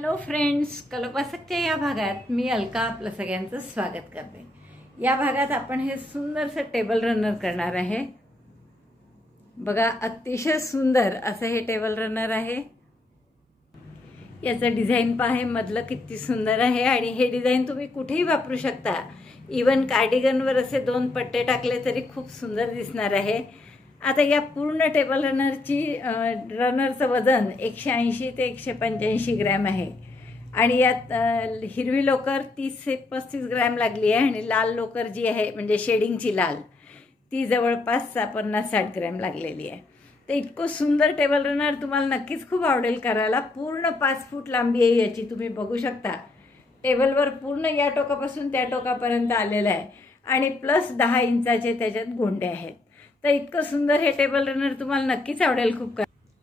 Hello friends, कलोपासकच्या या भागात मी अलका आपलं सगळ्यांचं स्वागत करते। या भागात आपण हे सुंदरसं टेबल रनर करणार आहे। बघा, अतिशय सुंदर असं हे टेबल रनर आहे। याचं डिझाइन पहा, मधलं किती सुंदर आहे आणि हे डिझाइन तुम्ही कुठेही वापरू शकता। इवन कार्डिगनवर असे दोन पट्टे टाकले तरी खूप सुंदर दिसणार आहे। आता या पूर्ण टेबल रनरचं वजन 180 ते 185 ग्रॅम आहे आणि यात हिरवी लोकर 30 ते 35 ग्रॅम लागली आहे आणि लाल लोकर जी आहे म्हणजे शेडिंगची लाल ती जवळपास 50-60 ग्रॅम लागलेली आहे। तर इतकं सुंदर टेबल रनर तुम्हाला नक्कीच खूप आवडेल करायला। पूर्ण 5 फूट लांबी आहे याची, तुम्ही बघू शकता। टेबलवर पूर्ण या टोकापासून त्या टोकापर्यंत आलेलं आहे आणि प्लस 10 इंचाचे त्याच्यात गोंडे आहेत। तर इतकं सुंदर हे टेबल रनर तुम्हाला नक्कीच आवडेल खूप।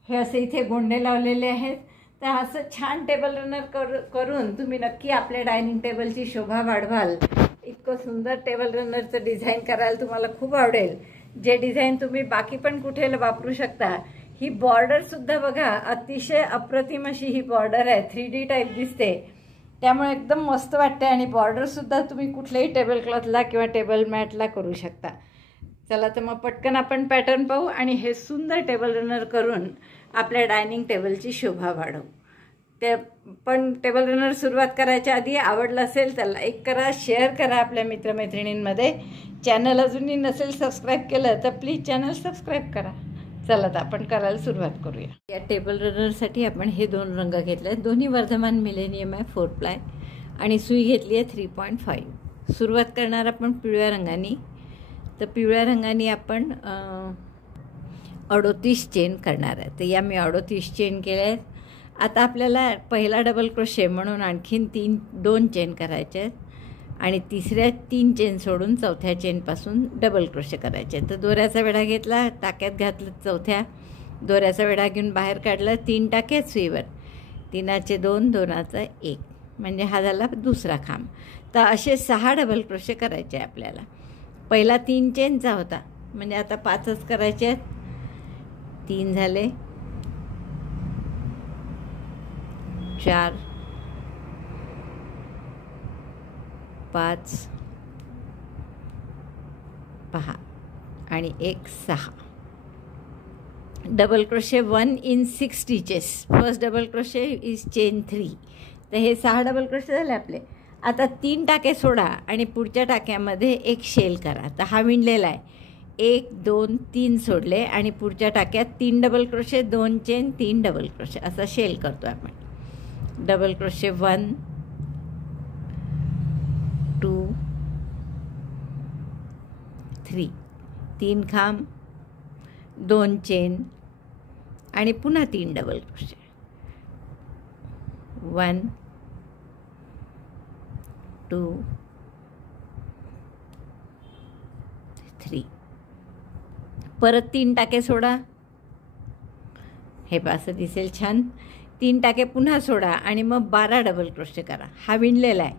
हे असे इथे गोंडे लावलेले आहेत। तर असं छान टेबल रनर करून तुम्ही नक्की आपल्या डायनिंग टेबलची शोभा वाढवाल। इतकं सुंदर टेबल रनरचं डिझाइन करायला तुम्हाला खूप आवडेल, जे डिझाइन तुम्ही बाकी पण कुठे वापरू शकता। ही बॉर्डर सुद्धा बघा, अतिशय अप्रतिम अशी ही बॉर्डर आहे, 3D टाइप दिसते, त्यामुळे एकदम मस्त वाटते आणि बॉर्डर सुद्धा तुम्ही कुठल्याही टेबल क्लॉथला किंवा टेबल मॅटला करू शकता। चला तर मग पटकन आपण पॅटर्न पाहू आणि हे सुंदर टेबल रनर करून आपल्या डायनिंग टेबलची शोभा वाढवू। ते पण टेबल रनर सुरुवात करायच्या आधी आवडलं असेल तर लाईक करा, शेअर करा आपल्या मित्रमैत्रिणींमध्ये। चॅनल अजूनही नसेल सबस्क्राईब केलं तर प्लीज चॅनल सबस्क्राईब करा। चला तर आपण करायला सुरुवात करूया। या टेबल रनरसाठी आपण हे दोन रंग घेतले, दोन्ही वर्धमान मिलेनियम आहे 4 प्लाय आणि सुई घेतली आहे 3.5। सुरुवात करणार आपण पिवळ्या रंगाने। तर पिवळ्या रंगाने आपण 38 चेन करणार आहे। तर या मी 38 चेन केल्या आहेत। आता आपल्याला पहिला डबल क्रोशे म्हणून आणखीन 2 चेन करायचे आहेत आणि तिसऱ्या 3 चेन सोडून चौथ्या चेनपासून डबल क्रोशे करायचे। तर दोऱ्याचा वेढा घेतला, टाक्यात घातलं, चौथ्या दोऱ्याचा वेढा घेऊन बाहेर काढला, 3 टाके सुईवर, 3चे 2, 2चा 1, म्हणजे हा झाला दुसरा खांब। तर असे 6 डबल क्रोशे करायचे आपल्याला। पहिला 3 चेनचा होता, म्हणजे आता 5च करायचे आहेत। 3 झाले, 4, 5 पहा आणि 1 6 double crochet 1 in 6 stitches. First double crochet is chain 3। तर हे 6 डबल क्रोशे झाले आपले। आता 3 टाके सोडा आणि पुढच्या टाक्यामध्ये एक शेल करा। तर हा विणलेला आहे, 1 2 3 सोडले आणि पुढच्या टाक्यात 3 double crochet, 2 chain, 3 double crochet असा शेल करतो आपण। डबल क्रोशे 1 2 3, 3 खांब, 2 चेन आणि पुन्हा 3 डबल क्रोशे, 1 2 3, परत 3 टाके सोडा। हे असं दिसेल छान। 3 टाके पुन्हा सोडा आणि मग 12 डबल क्रोशे करा। हा विणलेला आहे,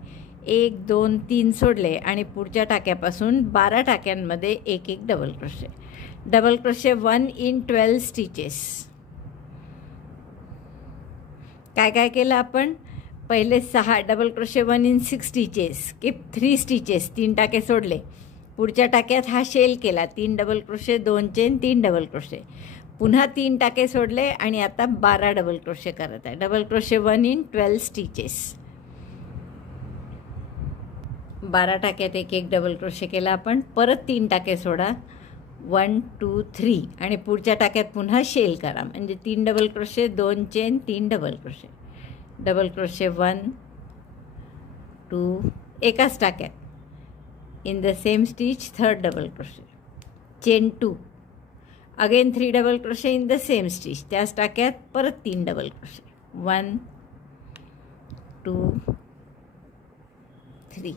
1 2 3 सोडले आणि पुढच्या टाक्यापासून 12 टाक्यांमध्ये एक double crochet. Double crochet 1 in 12 stitches. काय काय केलं आपण? पहिले 6 double crochet 1 in 6 stitches, skip 3 stitches, 3 टाके सोडले। पुढच्या टाक्यात हा शेल केला, 3 double crochet, 2 chain, 3 double crochet, पुन्हा 3 टाके सोडले आणि आता 12 डबल क्रोशे करत आहे। Double crochet 1 in 12 stitches. 12 टाक्यात एक डबल क्रोशे केला आपण। परत 3 टाके सोडा, 1 2 3 आणि पुढच्या टाक्यात पुन्हा शेल करा, म्हणजे 3 double crochet, 2 chain, 3 double crochet. Double crochet 1 2 एकाच टाक्यात in the same stitch, 3rd double crochet, chain 2, again 3 double crochet in the same stitch, त्याच टाक्यात परत 3 डबल क्रोशे, 1 2 3,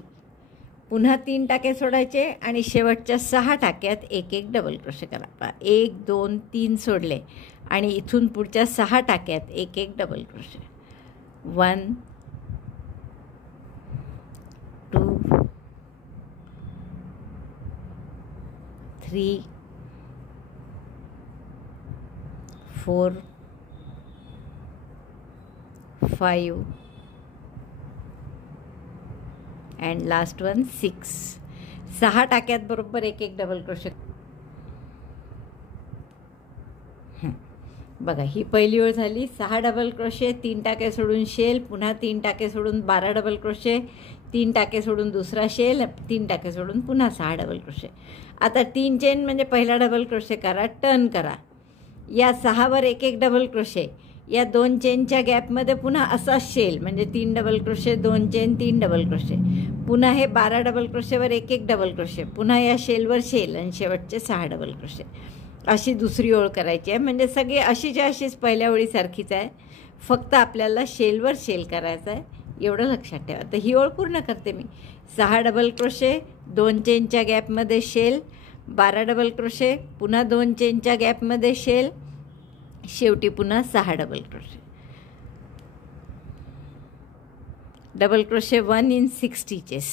पुन्हा 3 टाके सोडायचे आणि शेवटच्या 6 टाक्यात एक डबल क्रोशे करा। 1 2 3 सोडले आणि इथून पुढच्या 6 टाक्यात एक double crochet, 1 2 3 4 5 and last one 6. 6 टाक्यात बरोबर एक एक डबल क्रोशे. बघा ही पहिली ओळ झाली. 6 डबल क्रोशे, 3 टाके सोडून शेल, पुन्हा 3 टाके सोडून 12 डबल क्रोशे, 3 टाके सोडून दुसरा शेल, 3 टाके सोडून पुन्हा 6 डबल क्रोशे. आता 3 चेन म्हणजे पहिला डबल क्रोशे करा, टर्न करा. या 6वर एक एक डबल क्रोशे. या 2 चेनच्या गॅपमध्ये पुन्हा असा शेल म्हणजे 3 double crochet, 2 chain, 3 double crochet. पुन्हा हे 12 डबल क्रोशेवर एक एक डबल क्रोशे. पुन्हा या शेलवर शेल आणि शेवटचे 6 डबल क्रोशे. अशी दुसरी ओळ करायची आहे. म्हणजे सगळी अशीच्या अशीच पहिल्या ओळीसारखीच आहे, फक्त आपल्याला शेलवर शेल करायचं आहे, एवढं लक्षात ठेवा. तर ही ओळ पूर्ण करते मी. 6 डबल क्रोशे, 2 चेनच्या गॅपमध्ये शेल, 12 डबल क्रोशे, पुन्हा 2 चेनच्या गॅपमध्ये शेल, शेवटी पुन्हा 6 double crochet. Double crochet 1 in 6 stitches.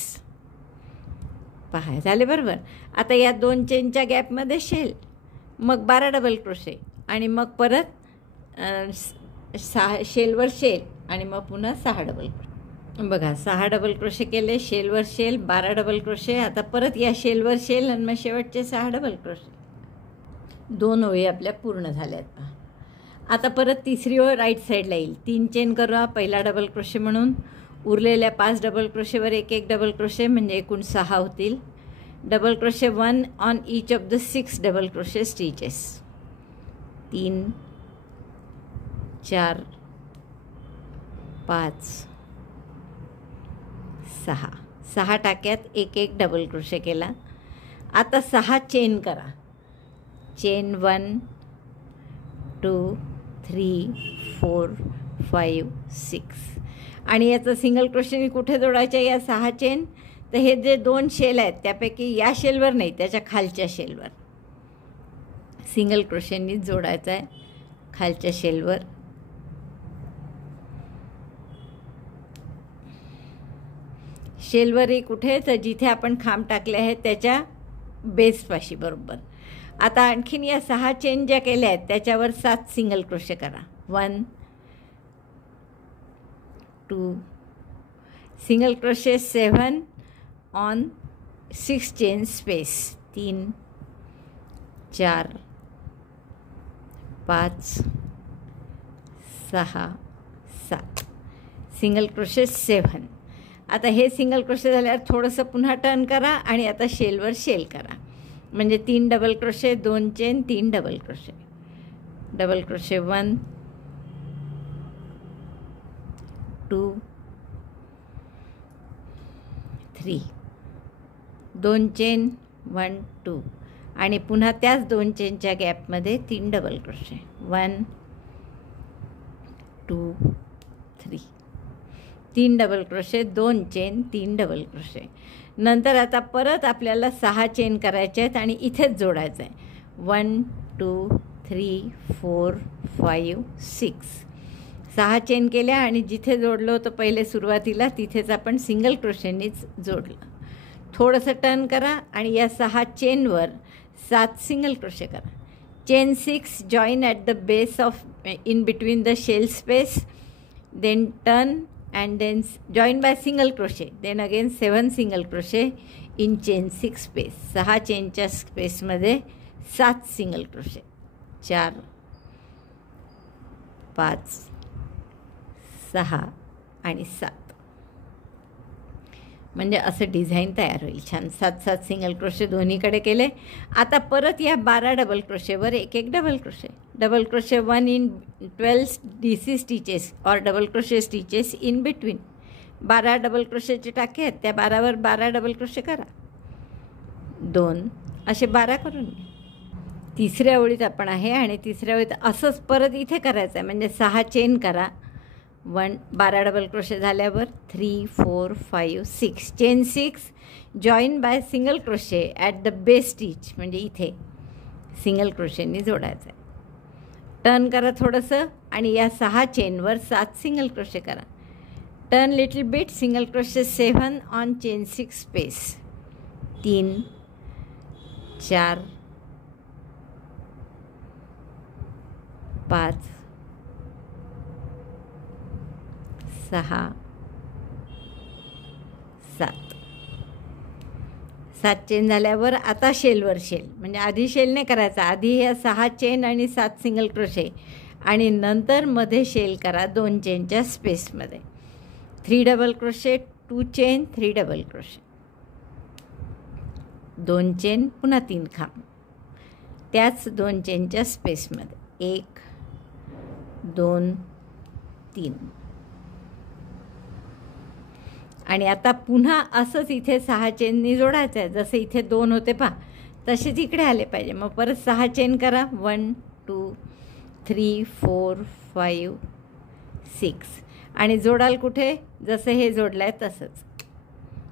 पहा झाले बरोबर. आता या 2 चेनच्या गॅपमध्ये शेल, मग 12 डबल क्रोशे आणि मग परत 6 शेलवर शेल आणि मग पुन्हा 6 डबल क्रोशे. बघा 6 डबल क्रोशे केले, शेलवर शेल, 12 डबल क्रोशे, आता परत या शेलवर शेल आणि मग शेवटचे 6 डबल क्रोशे. 2 ओळी आपल्या पूर्ण झाल्यात. पहा आता परत तिसरी ओळ राईट साईडला येईल. 3 चेन करा पहिला डबल क्रोशे म्हणून. उरलेल्या 5 डबल क्रोशेवर एक एक डबल क्रोशे म्हणजे एकूण 6 होतील. Double crochet 1 on each of the 6 double crochet stitches. 3 4 5 6. 6 टाक्यात एक एक डबल क्रोशे केला. आता 6 चेन करा. चेन 1 2 3 4 5 6 आणि याचं सिंगल क्रोशेने कुठे जोडायचं या 6 चेन. तर हे जे 2 शेल आहेत त्यापैकी या शेलवर नाही, त्याच्या खालच्या शेलवर सिंगल क्रोशेनीच जोडायचं आहे, खालच्या शेलवर. शेलवरही कुठे, तर जिथे आपण खांब टाकले आहेत त्याच्या बेसपाशी बरोबर. आता आणखीन या 6 चेन ज्या केल्या आहेत त्याच्यावर 7 सिंगल क्रोशे करा. 1 2 single crochet 7 on 6 chain space. 3 4 5 6 7 single crochet 7. आता हे सिंगल क्रोशे झाल्यावर थोडंसं पुन्हा टर्न करा आणि आता शेलवर शेल करा. म्हणजे 3 double crochet, 2 chain, 3 double crochet. Double crochet 1 2 3 2 chain 1 2 आणि पुन्हा त्याच 2 चेनच्या गॅपमध्ये 3 double crochet. 1 2 3 3 double crochet, 2 chain, 3 double crochet. नंतर आता परत आपल्याला 6 चेन करायचे आहेत आणि इथेच जोडायचं आहे. 1 2 3 4 5 6. 6 चेन केल्या आणि जिथे जोडलं होतं पहिले सुरुवातीला तिथेच आपण सिंगल क्रोशेनीच जोडलं. थोडंसं टर्न करा आणि या 6 चेनवर 7 सिंगल क्रोशे करा. Chain 6 join at the base of in between the shell space, then turn and then join by single crochet, then again 7 single crochet in chain 6 space. 6 चेनच्या स्पेसमध्ये 7 सिंगल क्रोशे. 4 5 6 आणि 7 म्हणजे असं design तयार होईल छान. 7 single crochet दोन्हीकडे केले. आता परत या 12 डबल क्रोशेवर एक एक double crochet. Double crochet 1 in 12 DC stitches और double crochet stitches in between. 12 double क्रोशेचे टाके आहेत त्या 12वर 12 डबल क्रोशे करा. 2 असे 12 करून घ्या. तिसऱ्या ओळीत आपण आहे आणि तिसऱ्या ओळीत असंच परत इथे करायचं आहे. म्हणजे 6 चेन करा. 12 डबल क्रोशे झाल्यावर 3 4 5 6 chain 6 join by single crochet at the base stitch म्हणजे इथे सिंगल क्रोशेनी जोडायचं आहे. टर्न करा थोडंसं आणि या 6 चेनवर 7 सिंगल क्रोशे करा. Turn little bit, single crochet 7 on chain 6 space. 3 4 5 6 7 7 chain झाल्यावर आता शेलवर शेल, म्हणजे आधी शेल नाही करायचा, आधी या 6 चेन आणि 7 सिंगल क्रोशे आणि नंतर मध्ये शेल करा 2 चेनच्या स्पेसमध्ये. 3 double crochet, 2 chain, 3 double crochet, 2 chain, पुन्हा 3 खांब त्याच 2 चेनच्या स्पेसमध्ये 1 2 3. आणि आता पुन्हा असंच इथे 6 चेननी जोडायचं आहे. जसे इथे 2 होते पहा, तसेच इकडे आले पाहिजे. मग परत 6 चेन करा. 1 2 3 4 5 6 आणि जोडाल कुठे, जसं हे जोडलं आहे तसंच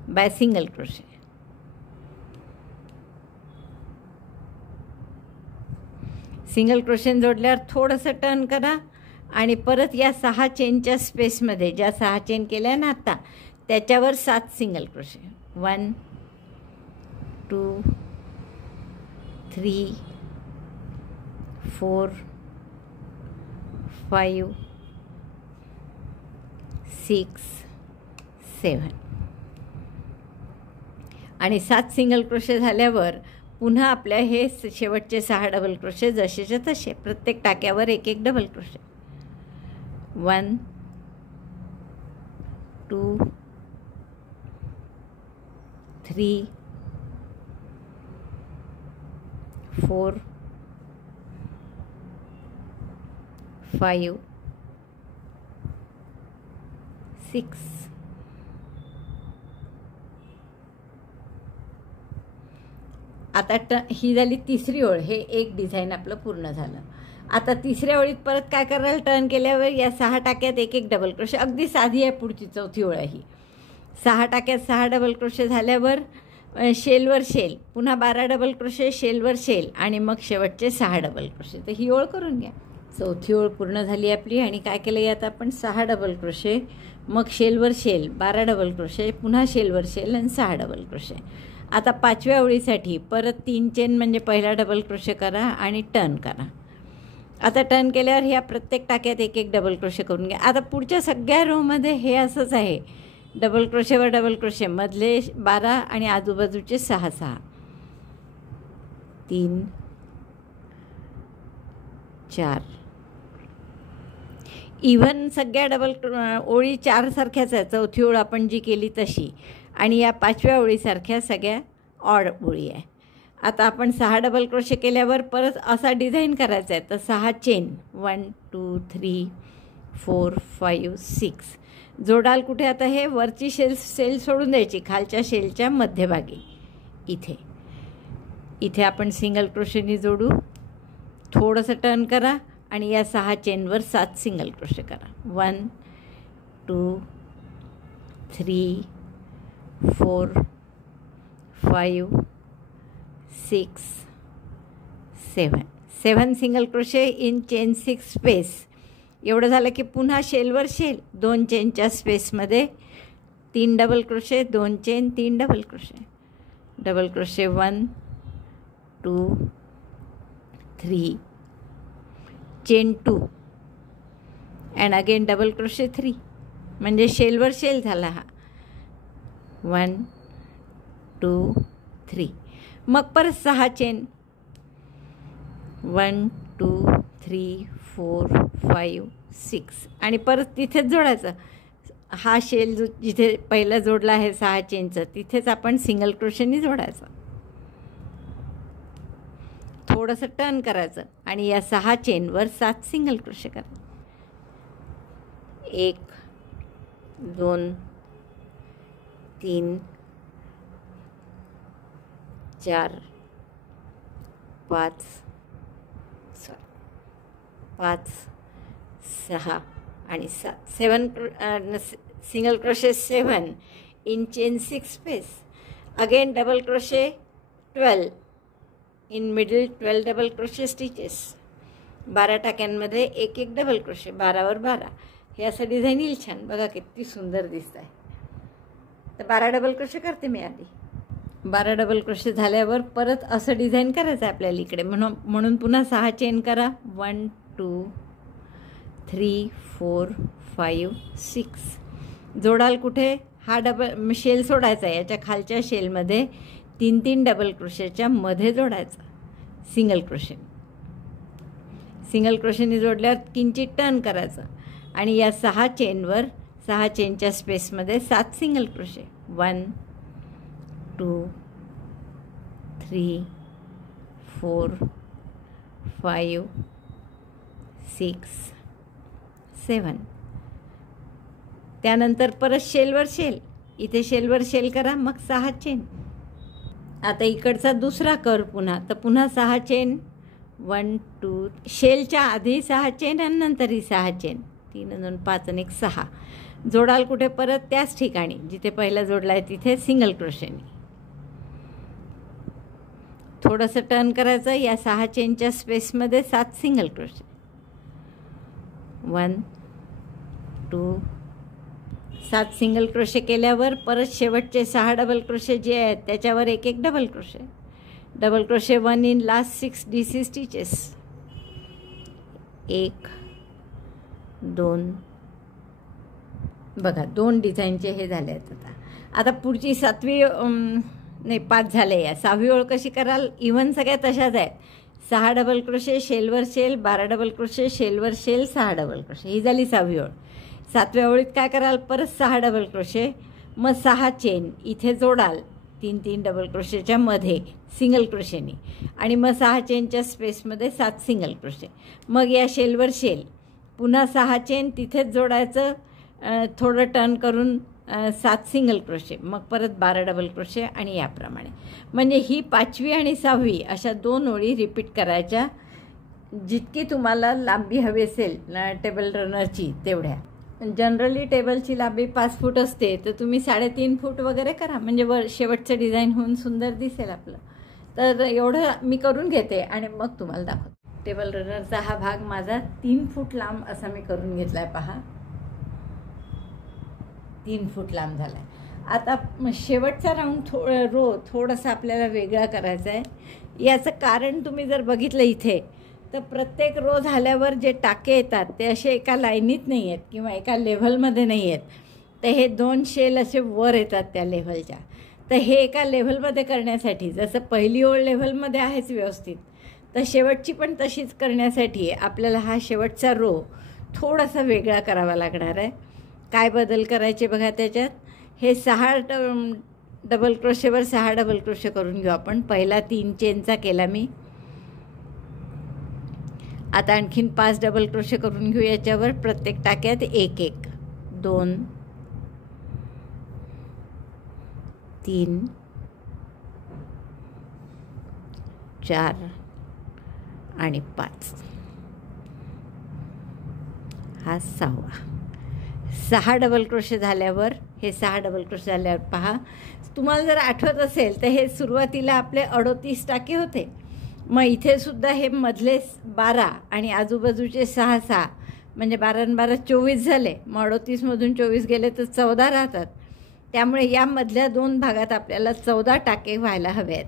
बाय सिंगल क्रोशे. सिंगल क्रोशेन जोडल्यावर थोडंसं टर्न करा आणि परत या 6 चेनच्या स्पेसमध्ये, ज्या 6 चेन केल्या ना आता, त्याच्यावर 7 सिंगल क्रोशे. 1 2 3 4 5 6 7 आणि 7 सिंगल क्रोशे झाल्यावर पुन्हा आपल्या हे शेवटचे 6 डबल क्रोशे जसेच्या तसे, प्रत्येक टाक्यावर एक एक डबल क्रोशे. 1 2 3 4 5 6. आता ही झाली तिसरी ओळ. हे एक डिझाईन आपलं पूर्ण झालं. आता तिसऱ्या ओळीत परत काय कराल, टर्न केल्यावर या 6 टाक्यात एक एक डबल क्रोशे. अगदी साधी आहे पुढची चौथी ओळ ही. 6 टाक्यात 6 डबल क्रोशे झाल्यावर शेलवर शेल, पुन्हा 12 डबल क्रोशे, शेलवर शेल आणि मग शेवटचे 6 डबल क्रोशे. तर ही ओळ करून घ्या. चौथी ओळ पूर्ण झाली आपली. आणि काय केलं यात आपण 6 डबल क्रोशे, मग शेलवर शेल, 12 डबल क्रोशे, पुन्हा शेलवर शेल आणि 6 डबल क्रोशे. आता 5व्या ओळीसाठी परत 3 चेन म्हणजे पहिला डबल क्रोशे करा आणि टर्न करा. आता टर्न केल्यावर ह्या प्रत्येक टाक्यात एक एक डबल क्रोशे करून घ्या. आता पुढच्या सगळ्या रोमध्ये हे असंच आहे, डबल क्रोशेवर डबल क्रोशे, मधले 12 आणि आजूबाजूचे 6 6 3 4. इव्हन सगळ्या डबल ओळी 4 सारख्याच आहे. चौथी ओळ आपण जी केली तशी, आणि या 5व्या ओळीसारख्या सगळ्या ऑड ओळी आहे. आता आपण 6 डबल क्रोशे केल्यावर परत असा डिझाईन करायचा आहे. तर 6 चेन, 1 2 3 4 5 6. जोडाल कुठे, आता हे वरची सेल सोडून द्यायची, खालच्या शेलच्या मध्यभागी इथे आपण सिंगल क्रोशेनी जोडू. थोडंसं टर्न करा आणि या 6 चेनवर 7 सिंगल क्रोशे करा. 1 2 3 4 5 6 7. 7 single crochet in chain 6 space. एवढं झालं की पुन्हा शेलवर शेल, 2 चेनच्या स्पेसमध्ये 3 double crochet, 2 chain, 3 double crochet, double crochet 1 2 3 chain 2 and again double crochet 3, म्हणजे शेलवर शेल झाला हा. 1 2 3. मग परत 6 चेन, 1 2 3 4 5 6 आणि परत तिथेच जोडायचं. हा शेल जो जिथे पहिला जोडला आहे 6 चेनचं, तिथेच आपण सिंगल क्रोशेनी जोडायचं. थोडंसं टर्न करायचं आणि या 6 चेनवर 7 सिंगल क्रोशे करा. 1 2 3 4 5 6 आणि 7. 7 single crochet 7 in chain 6 space. Again double crochet 12 in middle, 12 double crochet stitches. 12 टाक्यांमध्ये एक एक डबल क्रोशे, 12वर 12. हे असं डिझाईन येईल छान. बघा किती सुंदर दिसत आहे. तर 12 डबल क्रोशे करते मी आधी. 12 डबल क्रोशे झाल्यावर परत असं डिझाईन करायचं आहे आपल्याला इकडे. म्हणून पुन्हा 6 चेन करा. 1 2 3 4 5 6. जोडाल कुठे, हा डबल शेल सोडायचा आहे. याच्या खालच्या शेलमध्ये तीन डबल क्रोशेच्या मध्ये जोडायचं सिंगल क्रोशे. सिंगल क्रोशेने जोडल्यावर किंचित टर्न करायचं आणि या 6 चेनवर 6 चेनच्या स्पेसमध्ये 7 सिंगल क्रोशे. 1 2 3 4 5 6 7. त्यानंतर परत शेलवर शेल, इथे शेलवर शेल करा, मग 6 चेन. आता इकडचा दुसरा कर पुन्हा, तर पुन्हा 6 चेन. 1 2 शेलच्या आधी 6 चेन आणि नंतरही 6 चेन. 3 2 5 आणि 1 6. जोडाल कुठे? परत त्याच ठिकाणी जिथे पहिला जोडला आहे तिथे सिंगल क्रोशेने. थोडंसं टर्न करायचं, या 6 चेनच्या स्पेसमध्ये 7 सिंगल क्रोशे. 1 2 7 सिंगल क्रोशे केल्यावर परत शेवटचे 6 डबल क्रोशे जे आहेत त्याच्यावर एक double crochet. Double crochet 1 in last 6 DC stitches. 1 2. बघा 2 डिझाईनचे हे झाले आहेत. आता पुढची 7वी नाही 5 झाले. या 6वी ओळ कशी कराल? इव्हन सगळ्या तशाच आहेत. 6 डबल क्रोशे शेलवर शेल, 12 डबल क्रोशे शेलवर शेल, 6 डबल क्रोशे. ही झाली 6वी ओळ. 7व्या ओळीत काय कराल? परत 6 डबल क्रोशे, मग 6 चेन इथे जोडाल 3 डबल क्रोशेच्या मध्ये सिंगल क्रोशेनी आणि मग 6 चेनच्या स्पेसमध्ये 7 सिंगल क्रोशे. मग या शेलवर शेल, पुन्हा 6 चेन तिथेच जोडायचं, थोडं टर्न करून 7 सिंगल क्रोशे, मग परत 12 डबल क्रोशे आणि याप्रमाणे. म्हणजे ही 5वी आणि 6वी अशा 2 ओळी रिपीट करायच्या. जितकी तुम्हाला लांबी हवी असेल टेबल रनरची तेवढ्या. जनरली टेबलची लांबी 5 फूट असते, तर तुम्ही 3.5 फूट वगैरे करा, म्हणजे शेवटचं डिझाईन होऊन सुंदर दिसेल आपलं. तर एवढं मी करून घेते आणि मग तुम्हाला दाखवते. टेबल रनरचा हा भाग माझा 3 फूट लांब असा मी करून घेतला आहे. पहा 3 फूट लांब झाला आहे. आता शेवटचा राऊंड थोडासा आपल्याला वेगळा करायचा आहे. याचं कारण तुम्ही जर बघितलं इथे, तर प्रत्येक रो झाल्यावर जे टाके येतात ते असे एका लाईनीत नाही आहेत किंवा एका लेव्हलमध्ये नाही आहेत. तर हे 2 शेल असे वर येतात त्या लेव्हलच्या. तर हे एका लेव्हलमध्ये करण्यासाठी, जसं पहिली ओळ लेव्हलमध्ये आहेच व्यवस्थित, तर शेवटची पण तशीच करण्यासाठी आपल्याला हा शेवटचा रो थोडासा वेगळा करावा लागणार आहे. काय बदल करायचे बघा त्याच्यात. हे 6 डबल क्रोशेवर 6 डबल क्रोशे करून घेऊ आपण. पहिला 3 चेनचा केला मी. आता आणखीन 5 डबल क्रोशे करून घेऊ याच्यावर. प्रत्येक टाक्यात 1 2 3 4 आणि 5. हा 6वा. 6 डबल क्रोशे झाल्यावर, हे 6 डबल क्रोशे झाल्यावर पहा, तुम्हाला जर आठवत असेल तर हे सुरुवातीला आपले 38 टाके होते. मग इथे सुद्धा हे मधले 12 आणि आजूबाजूचे 6 म्हणजे 12 आणि 12 24 झाले. मग 38मधून 24 गेले तर 14 राहतात. त्यामुळे या मधल्या 2 भागात आपल्याला 14 टाके व्हायला हवे आहेत.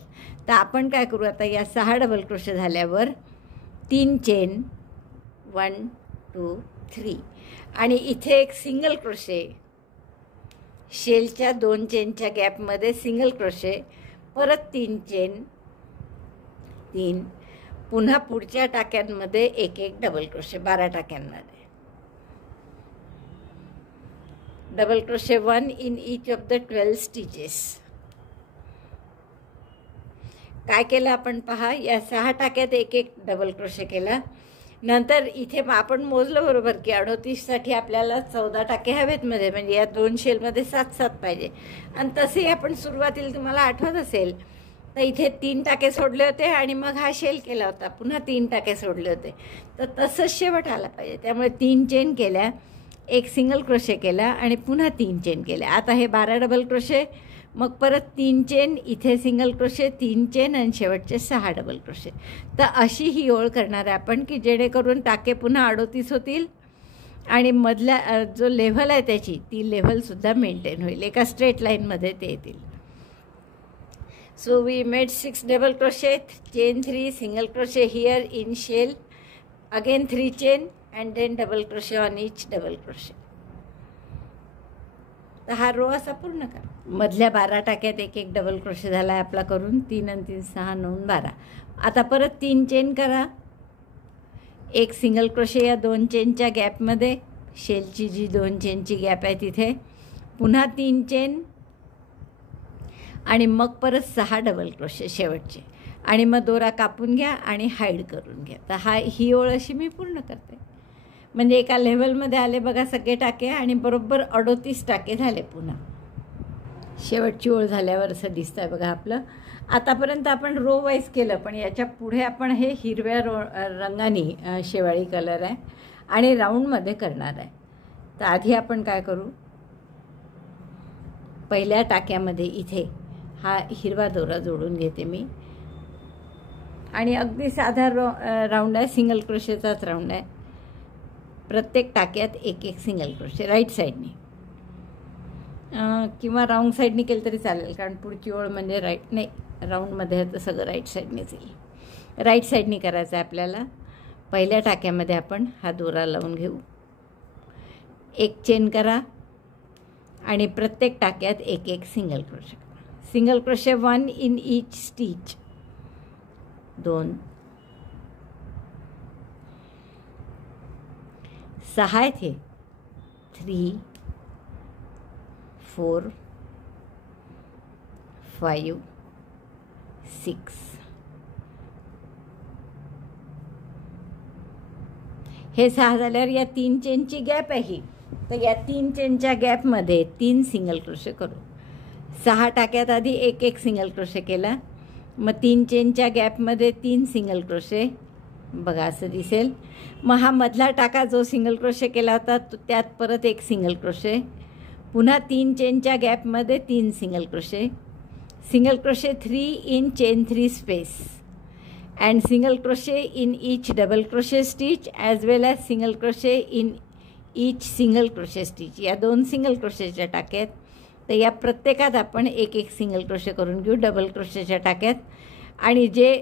तर आपण काय करू, आता या 6 डबल क्रोशे झाल्यावर 3 चेन 1 2 3 आणि इथे एक सिंगल क्रोशे, शेलच्या 2 चेनच्या गॅपमध्ये सिंगल क्रोशे, परत 3 चेन 3, पुन्हा पुढच्या टाक्यांमध्ये 1 डबल क्रोशे. 12 टाक्यांमध्ये double crochet 1 in each of the 12 stitches. काय केलं आपण पहा, या 6 टाक्यात 1 डबल क्रोशे केला. नंतर इथे आपण मोजलं बरोबर की 38साठी आपल्याला 14 टाके हवेत मध्ये, म्हणजे या 2 शेलमध्ये 7 पाहिजे. आणि तसे आपण सुरुवातीला तुम्हाला आठवत असेल तर इथे 3 टाके सोडले होते आणि मग हा शेल केला होता, पुन्हा 3 टाके सोडले होते. तर तसंच शेवट आला पाहिजे. त्यामुळे 3 चेन केल्या, 1 सिंगल क्रोशे केला आणि पुन्हा 3 चेन केल्या. आता हे 12 डबल क्रोशे, मग परत 3 चेन, इथे सिंगल क्रोशे, 3 चेन आणि शेवटचे 6 डबल क्रोशे. तर अशी ही ओळ करणार आहे आपण की जेणेकरून टाके पुन्हा 38 होतील आणि मधल्या जो लेव्हल आहे त्याची ती लेव्हलसुद्धा मेंटेन होईल, एका स्ट्रेट लाईनमध्ये ते येतील. So we made 6 double crochet, chain 3, single crochet here in shell, again 3 chain and then double crochet on each double crochet. तर हा रो असा पूर्ण करा. मधल्या 12 टाक्यात एक एक डबल क्रोशे झाला आहे आपला करून. 3 आणि 3 6 9 12. आता परत 3 चेन करा. एक सिंगल क्रोशे या 2 चेनच्या गॅपमध्ये, शेलची जी 2 चेनची गॅप आहे तिथे पुन्हा 3 चेन आणि मग परत 6 डबल क्रोशे शेवटचे आणि मग दोरा कापून घ्या आणि हाईड करून घ्या. तर ही ओळ अशी मी पूर्ण करते. म्हणजे एका लेवलमध्ये आले बघा सगळे टाके आणि बरोबर 38 टाके झाले. पुन्हा शेवटची ओळ झाल्यावर असं दिसतं आहे बघा आपलं. आतापर्यंत आपण रो वाईज केलं, पण याच्या पुढे आपण हे हिरव्या रंगाने शेवाळी कलर आहे आणि राऊंडमध्ये करणार आहे. तर आधी आपण काय करू, पहिल्या टाक्यामध्ये इथे हा हिरवा दोरा जोडून घेते मी आणि अगदी साधा राऊंड आहे, सिंगल क्रोशेचाच राऊंड आहे. प्रत्येक टाक्यात एक एक सिंगल क्रोशे राईट साईडनी किंवा राऊंड साईडनी केलं तरी चालेल, कारण पुढची ओळ म्हणजे राईट नाही, राऊंडमध्ये तर सगळं राईट साईडनेच येईल. राईट साईडनी करायचं आहे आपल्याला. पहिल्या टाक्यामध्ये आपण हा दोरा लावून घेऊ, एक चेन करा आणि प्रत्येक टाक्यात एक एक सिंगल क्रोशे करा. Single crochet 1 in each stitch, 2 6 आहेत हे, 3 4 5 6. हे 6 झाल्यावर या 3 चेनची गॅप आहे ही, तर या 3 चेनच्या गॅपमध्ये 3 सिंगल क्रोशे करू. 6 टाक्यात आधी एक एक सिंगल क्रोशे केला, मग 3 चेनच्या गॅपमध्ये 3 सिंगल क्रोशे बघा असं दिसेल. मग हा मधला टाका जो सिंगल क्रोशे केला होता त्यात परत एक सिंगल क्रोशे, पुन्हा 3 चेनच्या गॅपमध्ये 3 single crochet, single crochet 3 in chain 3 space and single crochet in each double crochet stitch as well as single crochet in each single crochet stitch. या 2 सिंगल क्रोशेच्या टाक्यात, तर या प्रत्येकात आपण एक एक सिंगल क्रोशे करून घेऊ डबल क्रोशेच्या टाक्यात. आणि जे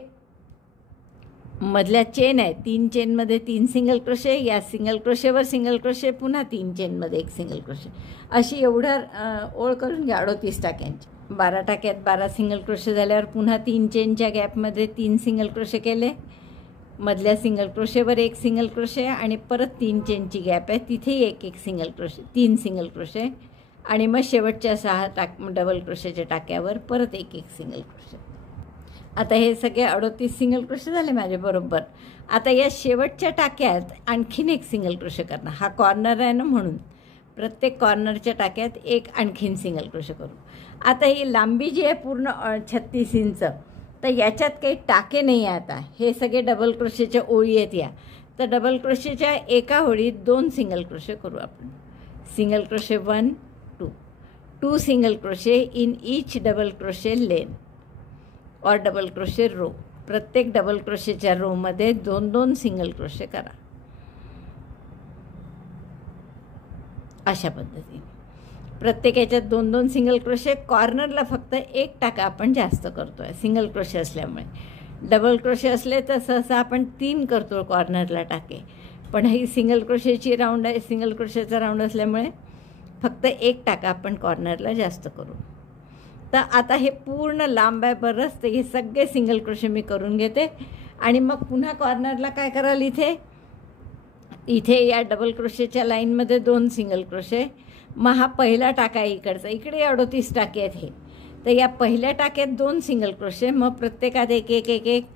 मधल्या चेन आहे 3 चेनमध्ये 3 सिंगल क्रोशे, या सिंगल क्रोशेवर सिंगल क्रोशे, पुन्हा 3 चेनमध्ये एक सिंगल क्रोशे, अशी एवढं ओळ करून घ्या 38 टाक्यांची. 12 टाक्यात 12 सिंगल क्रोशे झाल्यावर पुन्हा 3 चेनच्या गॅपमध्ये 3 सिंगल क्रोशे केले, मधल्या सिंगल क्रोशेवर एक सिंगल क्रोशे आणि परत 3 चेनची गॅप आहे तिथेही एक एक सिंगल क्रोशे, 3 सिंगल क्रोशे आणि मग शेवटच्या 6 डबल क्रोशेच्या टाक्यावर परत एक एक सिंगल क्रोशे. आता हे सगळे 38 सिंगल क्रोशे झाले माझे बरोबर. आता या शेवटच्या टाक्यात आणखीन एक सिंगल क्रोशे करणार. हा कॉर्नर आहे ना, म्हणून प्रत्येक कॉर्नरच्या टाक्यात एक आणखीन सिंगल क्रोशे करू. आता ही लांबी जी आहे पूर्ण 36 इंच, तर याच्यात काही टाके नाही आहे. आता हे सगळे डबल क्रोशेच्या ओळी आहेत या, तर डबल क्रोशेच्या एका ओळीत 2 सिंगल क्रोशे करू आपण. Single crochet 1 2 single crochet in each double crochet लेन और डबल क्रोशे रो. प्रत्येक डबल क्रोशेच्या रोमध्ये 2-2 सिंगल क्रोशे करा. अशा पद्धतीने प्रत्येक याच्यात 2-2 सिंगल क्रोशे. कॉर्नरला फक्त एक टाका आपण जास्त करतो आहे सिंगल क्रोशे असल्यामुळे. डबल क्रोशे असले तर सहसा आपण 3 करतो कॉर्नरला टाके, पण ही सिंगल क्रोशेची राऊंड आहे, सिंगल क्रोशेचा राऊंड असल्यामुळे फक्त एक टाका आपण कॉर्नरला जास्त करू. तर आता हे पूर्ण लांब आहे बरंच, तर हे सगळे सिंगल क्रोशे मी करून घेते आणि मग पुन्हा कॉर्नरला काय कराल, इथे या डबल क्रोशेच्या लाईनमध्ये 2 सिंगल क्रोशे. मग हा पहिला टाका आहे इकडचा, इकडे 38 टाके आहेत हे, तर या पहिल्या टाक्यात 2 सिंगल क्रोशे, मग प्रत्येकात एक एक एक एक,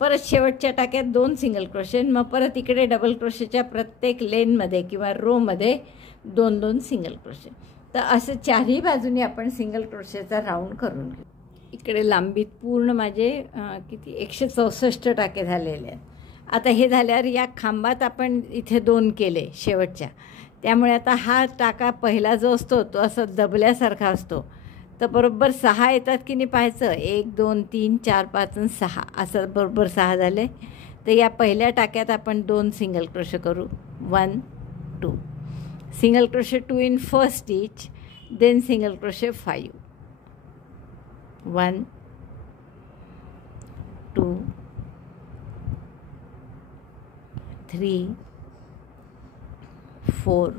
परत शेवटच्या टाक्यात 2 सिंगल क्रोशे, मग परत इकडे डबल क्रोशेच्या प्रत्येक लेनमध्ये किंवा रोमध्ये 2-2 सिंगल क्रोशे. तर असं चारही बाजूनी आपण सिंगल क्रोशेचा राऊंड करून घेऊ. इकडे लांबीत पूर्ण माझे किती 164 टाके झालेले आहेत. आता हे झाल्यावर या खांबात आपण इथे 2 केले शेवटच्या, त्यामुळे आता हा टाका पहिला जो असतो तो असं दबल्यासारखा असतो. तर बरोबर 6 येतात की नाही पाहायचं, 1 2 3 4 5 आणि 6 असं बरोबर 6 झाले. तर या पहिल्या टाक्यात आपण 2 सिंगल क्रोशे करू, 1 2 single crochet 2 in first stitch, then single crochet 5, 1 2 3 4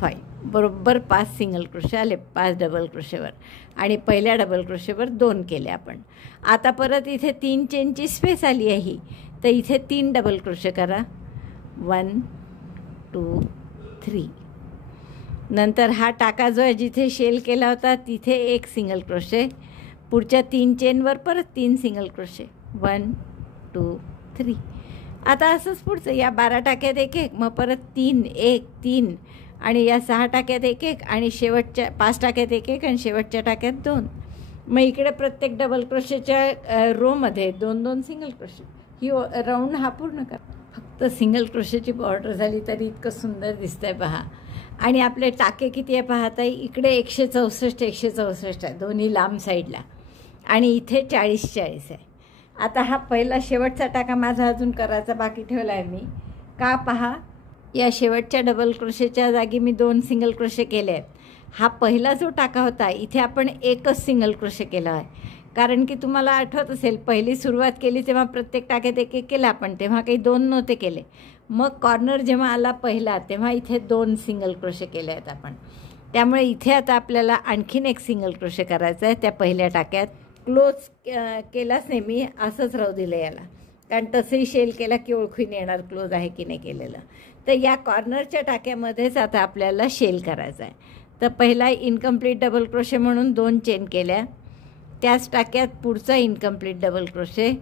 5. बरोबर 5 सिंगल क्रोशे आले 5 डबल क्रोशेवर आणि पहिल्या डबल क्रोशेवर 2 केले आपण. आता परत इथे 3 चेनची स्पेस आली आहे, तर इथे 3 डबल क्रोशे करा. 1 2 3. नंतर हा टाका जो आहे जिथे शेल केला होता तिथे 1 सिंगल क्रोशे, पुढच्या 3 चेनवर परत 3 सिंगल क्रोशे. 1 2 3. आता असंच पुढचं या 12 टाक्यात 1 1, मग परत 3 1 3 आणि या 6 टाक्यात 1 1 आणि शेवटच्या 5 टाक्यात 1 1 आणि शेवटच्या टाक्यात 2. मग इकडे प्रत्येक डबल क्रोशेच्या रोमध्ये 2 2 सिंगल क्रोशे. ही राऊंड हा पूर्ण करा. फक्त सिंगल क्रोशेची बॉर्डर झाली तरी इतकं सुंदर दिसतंय पहा. आणि आपले टाके किती आहे पाहता, इकडे 164 164 आहे दोन्ही लांब साईडला आणि इथे 40 40 आहे. आता हा पहिला शेवटचा टाका माझा अजून करायचा बाकी ठेवला आहे मी. का पहा, या शेवटच्या डबल क्रोशेच्या जागी मी 2 सिंगल क्रोशे केले आहेत. हा पहिला जो टाका होता इथे आपण 1च सिंगल क्रोशे केला आहे, कारण की तुम्हाला आठवत असेल पहिली सुरुवात केली तेव्हा प्रत्येक टाक्यात 1 1 केला आपण, तेव्हा काही 2 नव्हते केले. मग कॉर्नर जेव्हा आला पहिला तेव्हा इथे 2 सिंगल क्रोशे केले आहेत आपण. त्यामुळे इथे आता आपल्याला आणखीन 1 सिंगल क्रोशे करायचं आहे त्या पहिल्या टाक्यात. क्लोज केलाच नाही मी, असंच राहू दिलं याला, कारण तसंही शेल केला की ओळखून येणार क्लोज आहे की नाही केलेलं. तर या कॉर्नरच्या टाक्यामध्येच आता आपल्याला शेल करायचा आहे. तर पहिला इनकम्प्लीट डबल क्रोशे म्हणून 2 चेन केल्या, त्याच टाक्यात पुढचा इनकम्प्लीट डबल क्रोशे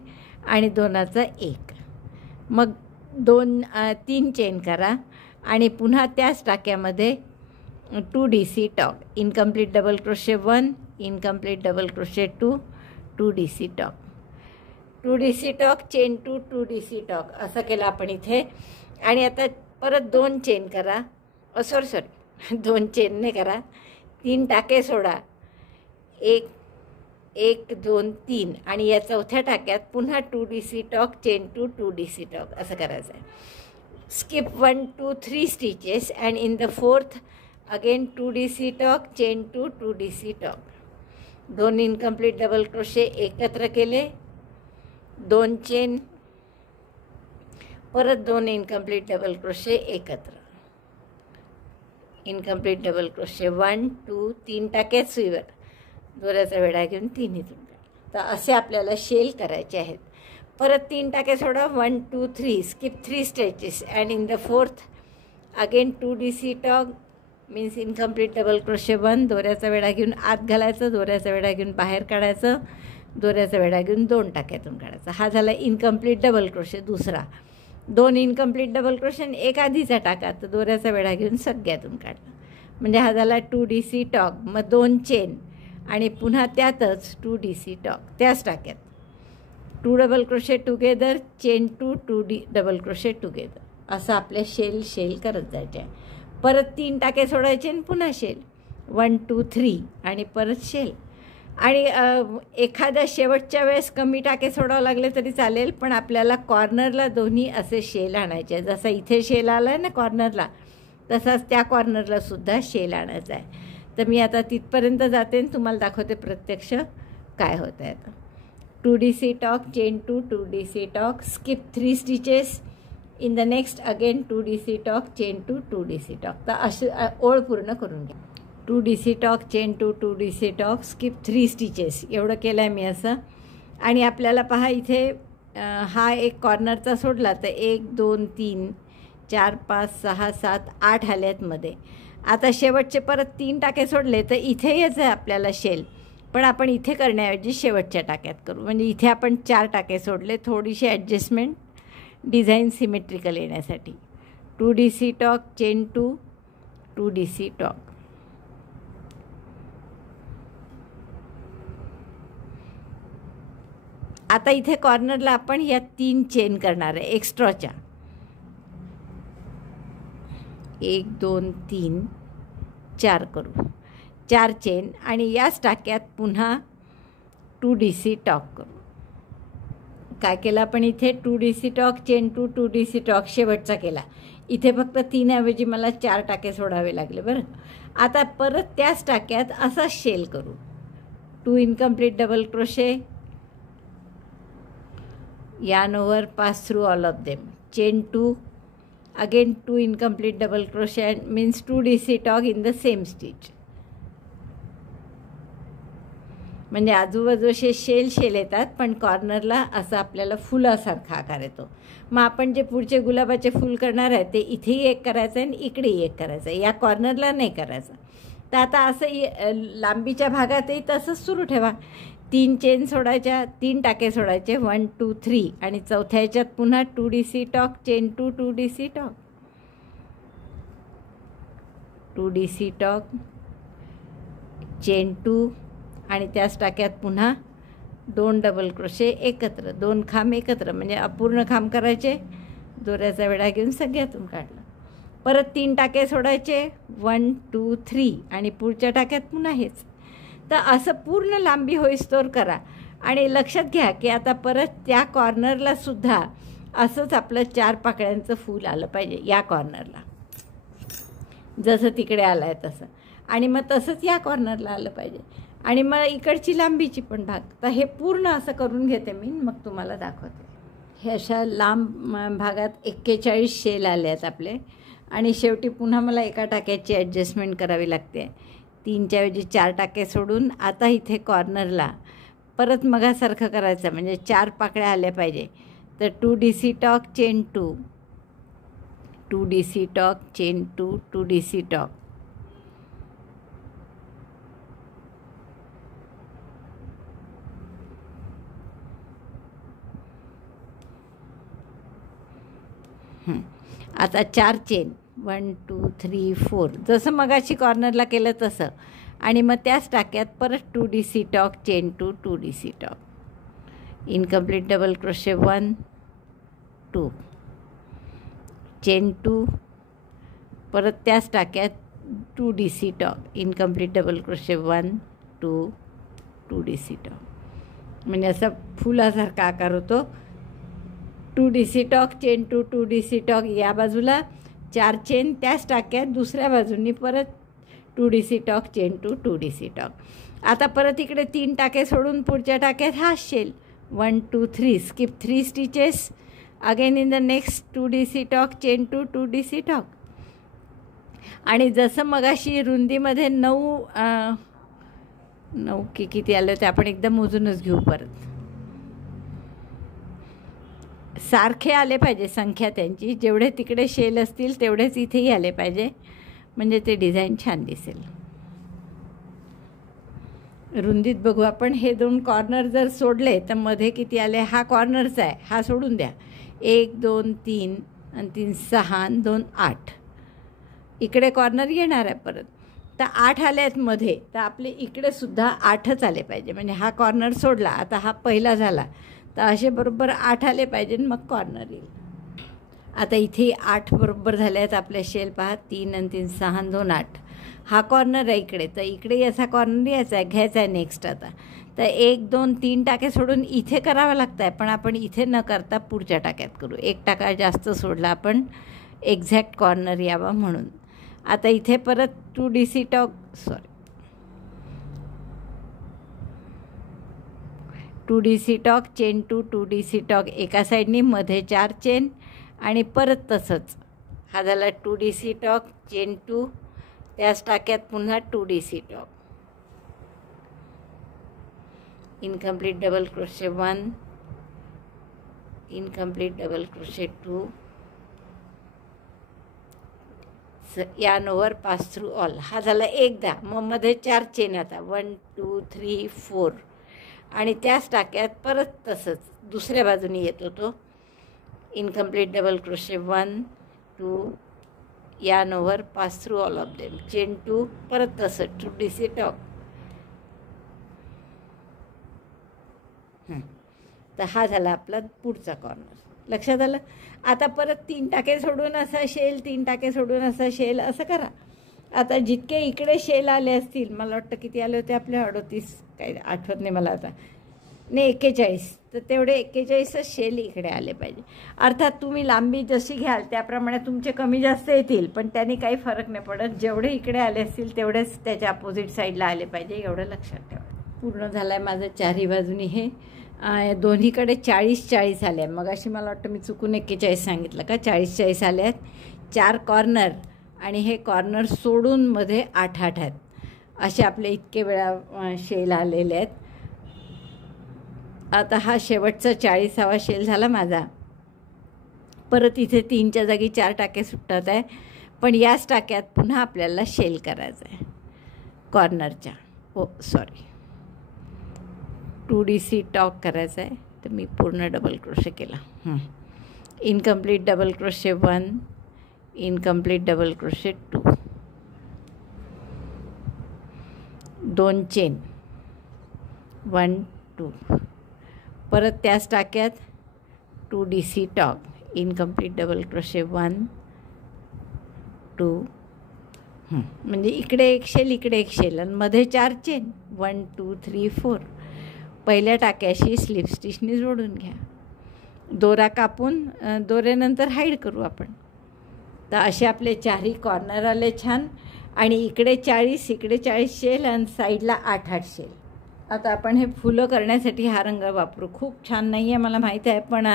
आणि 2चा 1. मग 3 चेन करा आणि पुन्हा त्याच टाक्यामध्ये 2 DC talk, incomplete double crochet 1, incomplete double crochet 2, 2 DC talk, 2 DC tog, chain 2, 2 DC talk असं केलं आपण इथे. आणि आता परत 2 चेन करा, सॉरी 2 चेनने करा, 3 टाके सोडा, 1 1 2 3 आणि या चौथ्या टाक्यात पुन्हा 2 DC tog, chain 2, 2 DC talk असं करायचं आहे. Skip 1 2 3 stitches and in the 4th again 2 DC tog, chain 2, 2 DC talk. 2 incomplete double crochet एकत्र केले, 2 चेन, परत 2 इनकम्प्लीट डबल क्रोशे एकत्र, इनकम्प्लीट डबल क्रोशे 1 2 3 टाक्यात सुईवर दोऱ्याचा वेढा घेऊन 3 इथून काढा. तर असे आपल्याला शेल करायचे आहेत. परत 3 टाके सोडा, 1 2 3, skip 3 stitches and in the 4th again 2 DC talk means incomplete double crochet 1, दोऱ्याचा वेढा घेऊन आत घालायचं, दोऱ्याचा वेढा घेऊन बाहेर काढायचं, दोऱ्याचा वेढा घेऊन 2 टाक्यातून काढायचा. हा झाला इनकम्प्लीट डबल क्रोशे दुसरा. 2 इनकम्प्लीट डबल क्रोशे आणि 1 आधीचा टाका, तर दोऱ्याचा वेढा घेऊन सगळ्यातून काढला. म्हणजे हा झाला 2 DC टॉक. मग 2 चेन आणि पुन्हा त्यातच 2 DC टॉक त्याच टाक्यात, 2 double crochet together, chain 2, 2 double crochet together असं आपल्या शेल करत जायचे आहे. परत 3 टाके सोडायचे आणि पुन्हा शेल, 1 2 3 आणि परत शेल. आणि एखाद्या शेवटच्या वेळेस कमी टाके सोडावं लागले तरी चालेल, पण आपल्याला कॉर्नरला दोन्ही असे शेल आणायचे. जसं इथे शेल आला आहे ना कॉर्नरला, तसाच त्या कॉर्नरला सुद्धा शेल आणायचा आहे. तर मी आता तिथपर्यंत जाते आणि तुम्हाला दाखवते प्रत्यक्ष काय होतं आहे. आता 2 DC tog, chain 2, 2 DC talk, skip 3 stitches, in the next again 2 DC tog, chain 2, 2 DC talk. तर अशी ओळ पूर्ण करून घ्या. 2 DC tog, chain 2, 2 DC talk, skip 3 stitches एवढं केलं आहे मी असं. आणि आपल्याला पहा इथे हा एक कॉर्नरचा सोडला तर 1 2 3 4 5 6 7 8 आल्यात मध्ये. आता शेवटचे परत 3 टाके सोडले तर इथे यायचं आहे आपल्याला शेल, पण आपण इथे करण्याऐवजी शेवटच्या टाक्यात करू. म्हणजे इथे आपण 4 टाके सोडले, थोडीशी ॲडजस्टमेंट डिझाईन सिमेट्रिकल येण्यासाठी. 2 DC tog, chain 2, 2 DC tog. आता इथे कॉर्नरला आपण या 3 चेन करणार आहे एक्स्ट्राच्या, 1 2 3 4 करू, 4 चेन आणि याच टाक्यात पुन्हा 2 DC टॉक करू. काय केलं आपण इथे 2 DC tog, chain 2, 2 DC talk शेवटचा केला. इथे फक्त 3 ऐवजी मला 4 टाके सोडावे लागले बरं. आता परत त्याच टाक्यात असा शेल करू, 2 incomplete double crochet, yarn over, pass through all of them, chain 2, again 2 incomplete double crochet means 2 DC tog in the same stitch. म्हणजे आजूबाजूचे शेल येतात, पण कॉर्नरला असं आपल्याला फुलासारखा आकार येतो. मग आपण जे पुढचे गुलाबाचे फूल करणार आहे ते इथेही एक करायचं आहे आणि इकडेही एक करायचं आहे, या कॉर्नरला नाही करायचं. तर आता असं लांबीच्या भागातही तसंच सुरू ठेवा. 3 चेन सोडायच्या, 3 टाके सोडायचे, 1 2 3 आणि चौथ्या ह्याच्यात पुन्हा 2 DC tog, chain 2 2 DC talk, 2 DC tog, chain 2 आणि त्याच टाक्यात पुन्हा 2 डबल क्रोशे एकत्र, 2 खांब एकत्र, म्हणजे अपूर्ण खांब करायचे. दोऱ्याचा वेढा घेऊन सगळ्यातून काढलं. परत 3 टाके सोडायचे, 1 2 3 आणि पुढच्या टाक्यात पुन्हा हेच. तर असं पूर्ण लांबी होईस्तोवर करा. आणि लक्षात घ्या की आता परत त्या कॉर्नरला सुद्धा असंच आपलं 4 पाकळ्यांचं फूल आलं पाहिजे या कॉर्नरला, जसं तिकडे आलं आहे तसं. आणि मग तसंच या कॉर्नरला आलं पाहिजे. आणि मग इकडची लांबीची पण भाग. तर हे पूर्ण असं करून घेते मी, मग तुम्हाला दाखवते. हे अशा लांब भागात 41 शेल आले आहेत आपले. आणि शेवटी पुन्हा मला एका टाक्याची ॲडजस्टमेंट करावी लागते. 3च्या ऐवजी 4 टाके सोडून आता इथे कॉर्नरला परत मगासारखं करायचं, म्हणजे 4 पाकळ्या आल्या पाहिजे. तर 2 DC tog, chain 2, 2 DC tog, chain 2, 2 DC tog. आता 4 चेन, 1 2 3 4, जसं मगाशी कॉर्नरला केलं तसं. आणि मग त्याच टाक्यात परत 2 DC tog, chain 2 2 DC talk, incomplete double crochet 1 2, chain 2, परत त्याच टाक्यात 2 DC talk, incomplete double crochet 1 2 2 DC talk. म्हणजे असा फुलासारखा आकार होतो. 2 DC tog, chain 2 2 DC talk या बाजूला, 4 चेन त्याच टाक्यात दुसऱ्या बाजूनी परत 2 DC tog, chain 2 2 DC tog. आता परत इकडे 3 टाके सोडून पुढच्या टाक्यात हा shell, 1 2 3, skip 3 stitches, again in the next 2 DC tog, chain 2 2 DC tog. आणि जसं मगाशी रुंदीमध्ये 9 की किती आलं ते आपण एकदम मोजूनच घेऊ. परत सारखे आले पाहिजे संख्या त्यांची, जेवढे तिकडे शेल असतील तेवढेच इथेही आले पाहिजे, म्हणजे ते डिझाईन छान दिसेल. रुंदीत बघू आपण. हे 2 कॉर्नर जर सोडले तर मध्ये किती आले, हा कॉर्नरचा आहे, हा सोडून द्या. 1 2 3 आणि 3 6 आणि 2 8. इकडे कॉर्नर येणार आहे परत. तर 8 आले आहेत मध्ये, तर आपले इकडे सुद्धा 8च आले पाहिजे. म्हणजे हा कॉर्नर सोडला, आता हा पहिला झाला, तर असे बरोबर 8 आले पाहिजे, मग कॉर्नर येईल. आता इथे 8 बरोबर झाले आहेत आपले शेल. पहा, 3 आणि 3 6 आणि 2 8. हा कॉर्नर आहे इकडे, तर इकडे याचा कॉर्नर यायचा आहे, घ्यायचा आहे नेक्स्ट. आता तर 1 2 3 टाके सोडून इथे करावं लागतं आहे, पण आपण इथे न करता पुढच्या टाक्यात करू. 1 टाका जास्त सोडला आपण, एक्झॅक्ट कॉर्नर यावा म्हणून. आता इथे परत 2 DC talk, 2 DC tog, chain 2 2 DC talk एका साईडनी, मध्ये 4 चेन आणि परत तसंच. हा झाला 2 DC टॉक, चेन 2, त्याच टाक्यात पुन्हा 2 DC talk, incomplete double crochet 1, incomplete double crochet 2, yarn over, pass through all. हा झाला एकदा. मग मध्ये 4 चेन. आता 1 2 3 4 आणि त्याच टाक्यात परत तसंच दुसऱ्या बाजूनी येतो तो, incomplete double crochet 1 2, yarn over, pass through all of them, chain 2, परत तसं 2 DC टॉक. तर हा झाला आपला पुढचा कॉर्नर. लक्षात आलं. आता परत 3 टाके सोडून असा शेल, 3 टाके सोडून असा शेल, असं करा. आता जितके इकडे शेल आले असतील, मला वाटतं किती आले होते आपले, 38, काही आठवत नाही मला आता, नाही 41, तर तेवढे 41च शेल इकडे आले पाहिजे. अर्थात तुम्ही लांबी जशी घ्याल त्याप्रमाणे तुमचे कमी जास्त येतील, पण त्यांनी काही फरक नाही पडत. जेवढे इकडे आले असतील तेवढेच त्याच्या अपोजिट साईडला आले पाहिजे, एवढं लक्षात ठेवा. पूर्ण झालं आहे माझं 4ही बाजूनी हे. दोन्हीकडे 40-40 आले. मग अशी मला वाटतं मी चुकून 41 सांगितलं का, 40-40 आले आहेत. 4 कॉर्नर आणि हे कॉर्नर सोडून मध्ये 8-8 आहेत. असे आपले इतके वेळा शेल आलेले आहेत. आता हा शेवटचा 40वा शेल झाला माझा. परत इथे 3च्या जागी 4 टाके सुटतात आहे, पण याच टाक्यात पुन्हा आपल्याला शेल करायचं आहे कॉर्नरच्या. सॉरी 2DC टॉक करायचा आहे. तर मी पूर्ण डबल क्रोशे केला. Incomplete double crochet 1, incomplete double crochet 2, 2 chain 1 2, परत त्याच टाक्यात 2DC talk, incomplete double crochet 1 2, म्हणजे इकडे एक शेल इकडे एक शेल आणि मध्ये 4 चेन 1 2 3 4. पहिल्या टाक्याशी स्लिप स्टिचने जोडून घ्या. दोरा कापून दोऱ्यानंतर हाईड करू आपण. तर असे आपले 4ही कॉर्नर आले छान. आणि इकडे 40 इकडे 40 शेल आणि साईडला 8-8 शेल. आता आपण हे फुलं करण्यासाठी हा रंग वापरू. खूप छान नाही आहे मला माहीत आहे, पण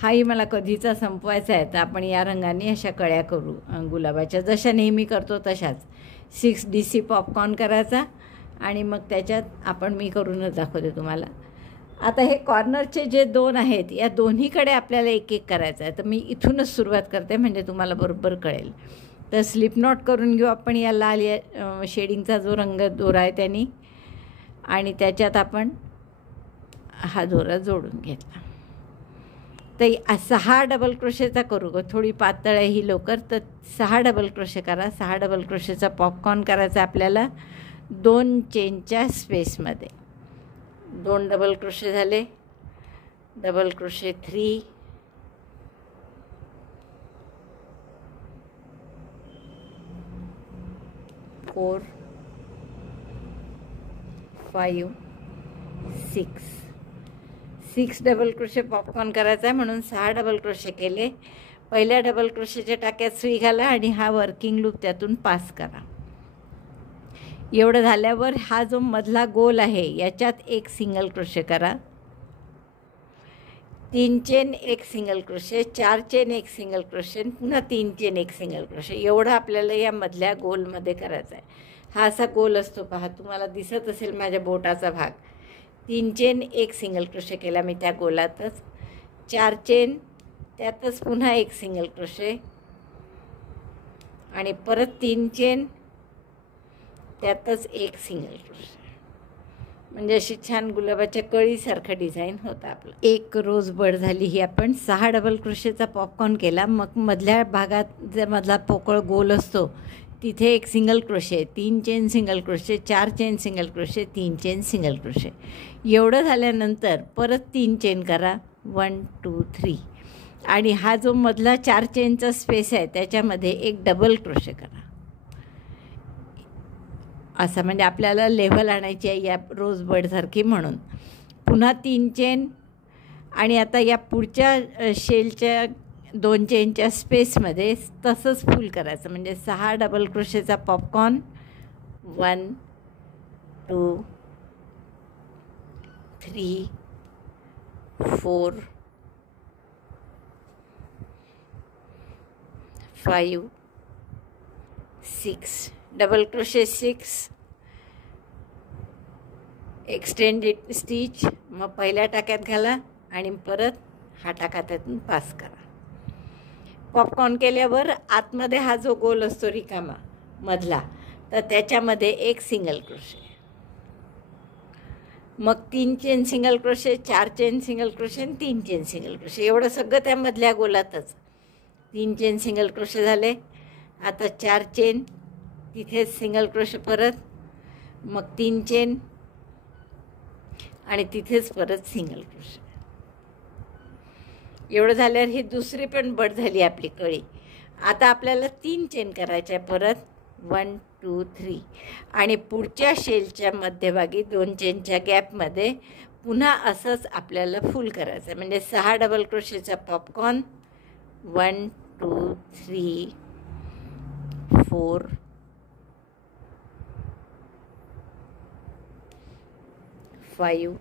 हाही मला कधीचा संपवायचा आहे. तर आपण या रंगाने अशा कळ्या करू गुलाबाच्या, जशा नेहमी करतो तशाच. 6DC पॉपकॉर्न करायचा आणि मग त्याच्यात मी करूनच दाखवते तुम्हाला. आता हे कॉर्नरचे जे 2 आहेत या दोन्हीकडे आपल्याला एक एक करायचं आहे. तर मी इथूनच सुरुवात करते म्हणजे तुम्हाला बरोबर कळेल. तर स्लिप नॉट करून घेऊ आपण या लाल शेडिंगचा जो रंग दोरा आहे त्यांनी, आणि त्याच्यात आपण हा दोरा जोडून घेतला. तर 6 डबल क्रोशेचा करू ग, थोडी पातळ आहे ही लवकर. तर 6 डबल क्रोशे करा. 6 डबल क्रोशेचा पॉपकॉर्न करायचा आपल्याला 2 चेनच्या स्पेसमध्ये. 2 डबल क्रोशे झाले. Double crochet 3, 4 5 6 double crochet popcorn करायचा आहे म्हणून 6 डबल क्रोशे केले. पहिल्या डबल क्रोशेच्या टाक्यात सुई घाला आणि हा वर्किंग लूप त्यातून पास करा. एवढं झाल्यावर हा जो मधला गोल आहे याच्यात एक सिंगल क्रोशे करा. 3 chain 1 single crochet, 4 chain 1 single crochet, पुन्हा 3 चेन 1 सिंगल क्रोशे. एवढं आपल्याला या मधल्या गोलमध्ये करायचं आहे. हा असा गोल असतो पहा, तुम्हाला दिसत असेल माझ्या बोटाचा भाग. 3 चेन 1 सिंगल क्रोशे केला मी त्या गोलातच. 4 चेन त्यातच पुन्हा 1 सिंगल क्रोशे आणि परत 3 चेन त्यातच 1 सिंगल क्रोशे. म्हणजे अशी छान गुलाबाच्या कळीसारखं डिझाईन होतं आपलं. एक रोज बड झाली ही. आपण 6 डबल क्रोशेचा पॉपकॉर्न केला. मग मधल्या भागात जर मधला पोकळ गोल असतो तिथे 1 single crochet, 3 chain single crochet, 4 chain single crochet, 3 chain single crochet. एवढं झाल्यानंतर परत 3 चेन करा 1 2 3 आणि हा जो मधला 4 चेनचा स्पेस आहे त्याच्यामध्ये एक डबल क्रोशे करा. असं म्हणजे आपल्याला लेव्हल आणायची आहे या रोज बडसारखी म्हणून. पुन्हा 3 चेन आणि आता या पुढच्या शेलच्या 2 चेनच्या स्पेसमध्ये तसंच फुल करायचं. म्हणजे 6 डबल क्रोशेचा popcorn 1 2 3 4 5 6 double crochet 6 extended stitch. मग पहिल्या टाक्यात घाला आणि परत हा टाका त्यातून पास करा. पॉपकॉर्न केल्यावर आतमध्ये हा जो गोल असतो रिकामा मधला, तर त्याच्यामध्ये 1 सिंगल क्रोशे. मग 3 chain single crochet, 4 chain single crochet आणि 3 चेन सिंगल क्रोशे. एवढं सगळं त्या मधल्या गोलातच. 3 चेन सिंगल क्रोशे झाले. आता 4 चेन तिथेच सिंगल क्रोशे परत, मग 3 चेन आणि तिथेच परत सिंगल क्रोशे. एवढं झाल्यावर ही दुसरी पण बड झाली आपली कळी. आता आपल्याला 3 चेन करायच्या परत 1 2 3 आणि पुढच्या शेलच्या मध्यभागी 2 चेनच्या गॅपमध्ये पुन्हा असंच आपल्याला फुल करायचं. म्हणजे 6 डबल क्रोशेचा popcorn 1 2 3 4 5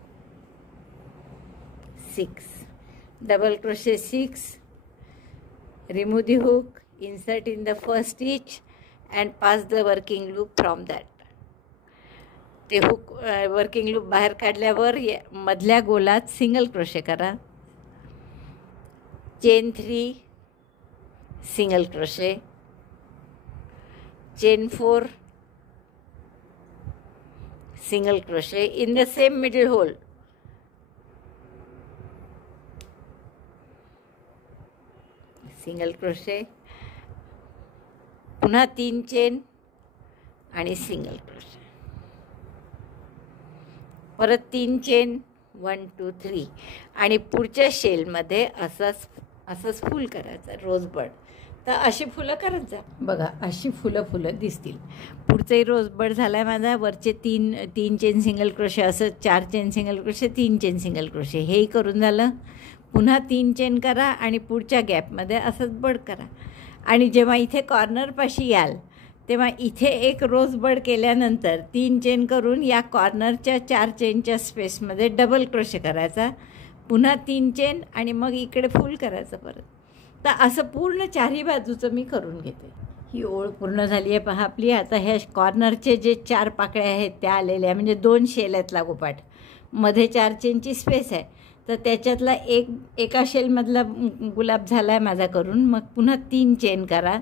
6, double crochet 6, remove the hook, insert in the first stitch and pass the working loop from that. ते हुक वर्किंग लूप बाहेर काढल्यावर मधल्या गोलात सिंगल क्रोशे करा, chain 3, single crochet, chain 4, single crochet in the same middle hole, single crochet, पुन्हा 3 chain आणि single crochet, परत 3 chain 1 2 3 आणि पुढच्या शेलमध्ये असंच फुल करायचं रोजबड. तर अशी फुलं करत जा. बघा अशी फुलं दिसतील. पुढचंही रोजबड झाला आहे माझा. वरचे 3 चेन सिंगल क्रोशे, असं 4 chain single crochet, 3 chain single crochet, हेही करून झालं. पुन्हा 3 चेन करा आणि पुढच्या गॅपमध्ये असंच बड करा. आणि जेव्हा इथे कॉर्नरपाशी याल तेव्हा इथे एक रोज बड केल्यानंतर 3 चेन करून या कॉर्नरच्या 4 चेनच्या स्पेसमध्ये डबल क्रोशे करायचा, पुन्हा 3 चेन आणि मग इकडे फुल करायचं परत. तर असं पूर्ण चारही बाजूचं मी करून घेते. ही ओळ पूर्ण झाली आहे पहा आपली. आता ह्या कॉर्नरचे जे 4 पाकळ्या आहेत त्या आलेल्या, म्हणजे 2 शेल आहेत लागोपाठ, मध्ये 4 चेनची स्पेस आहे. तर त्याच्यातला एका शेलमधला गुलाब झाला आहे माझा करून. मग पुन्हा 3 चेन करा.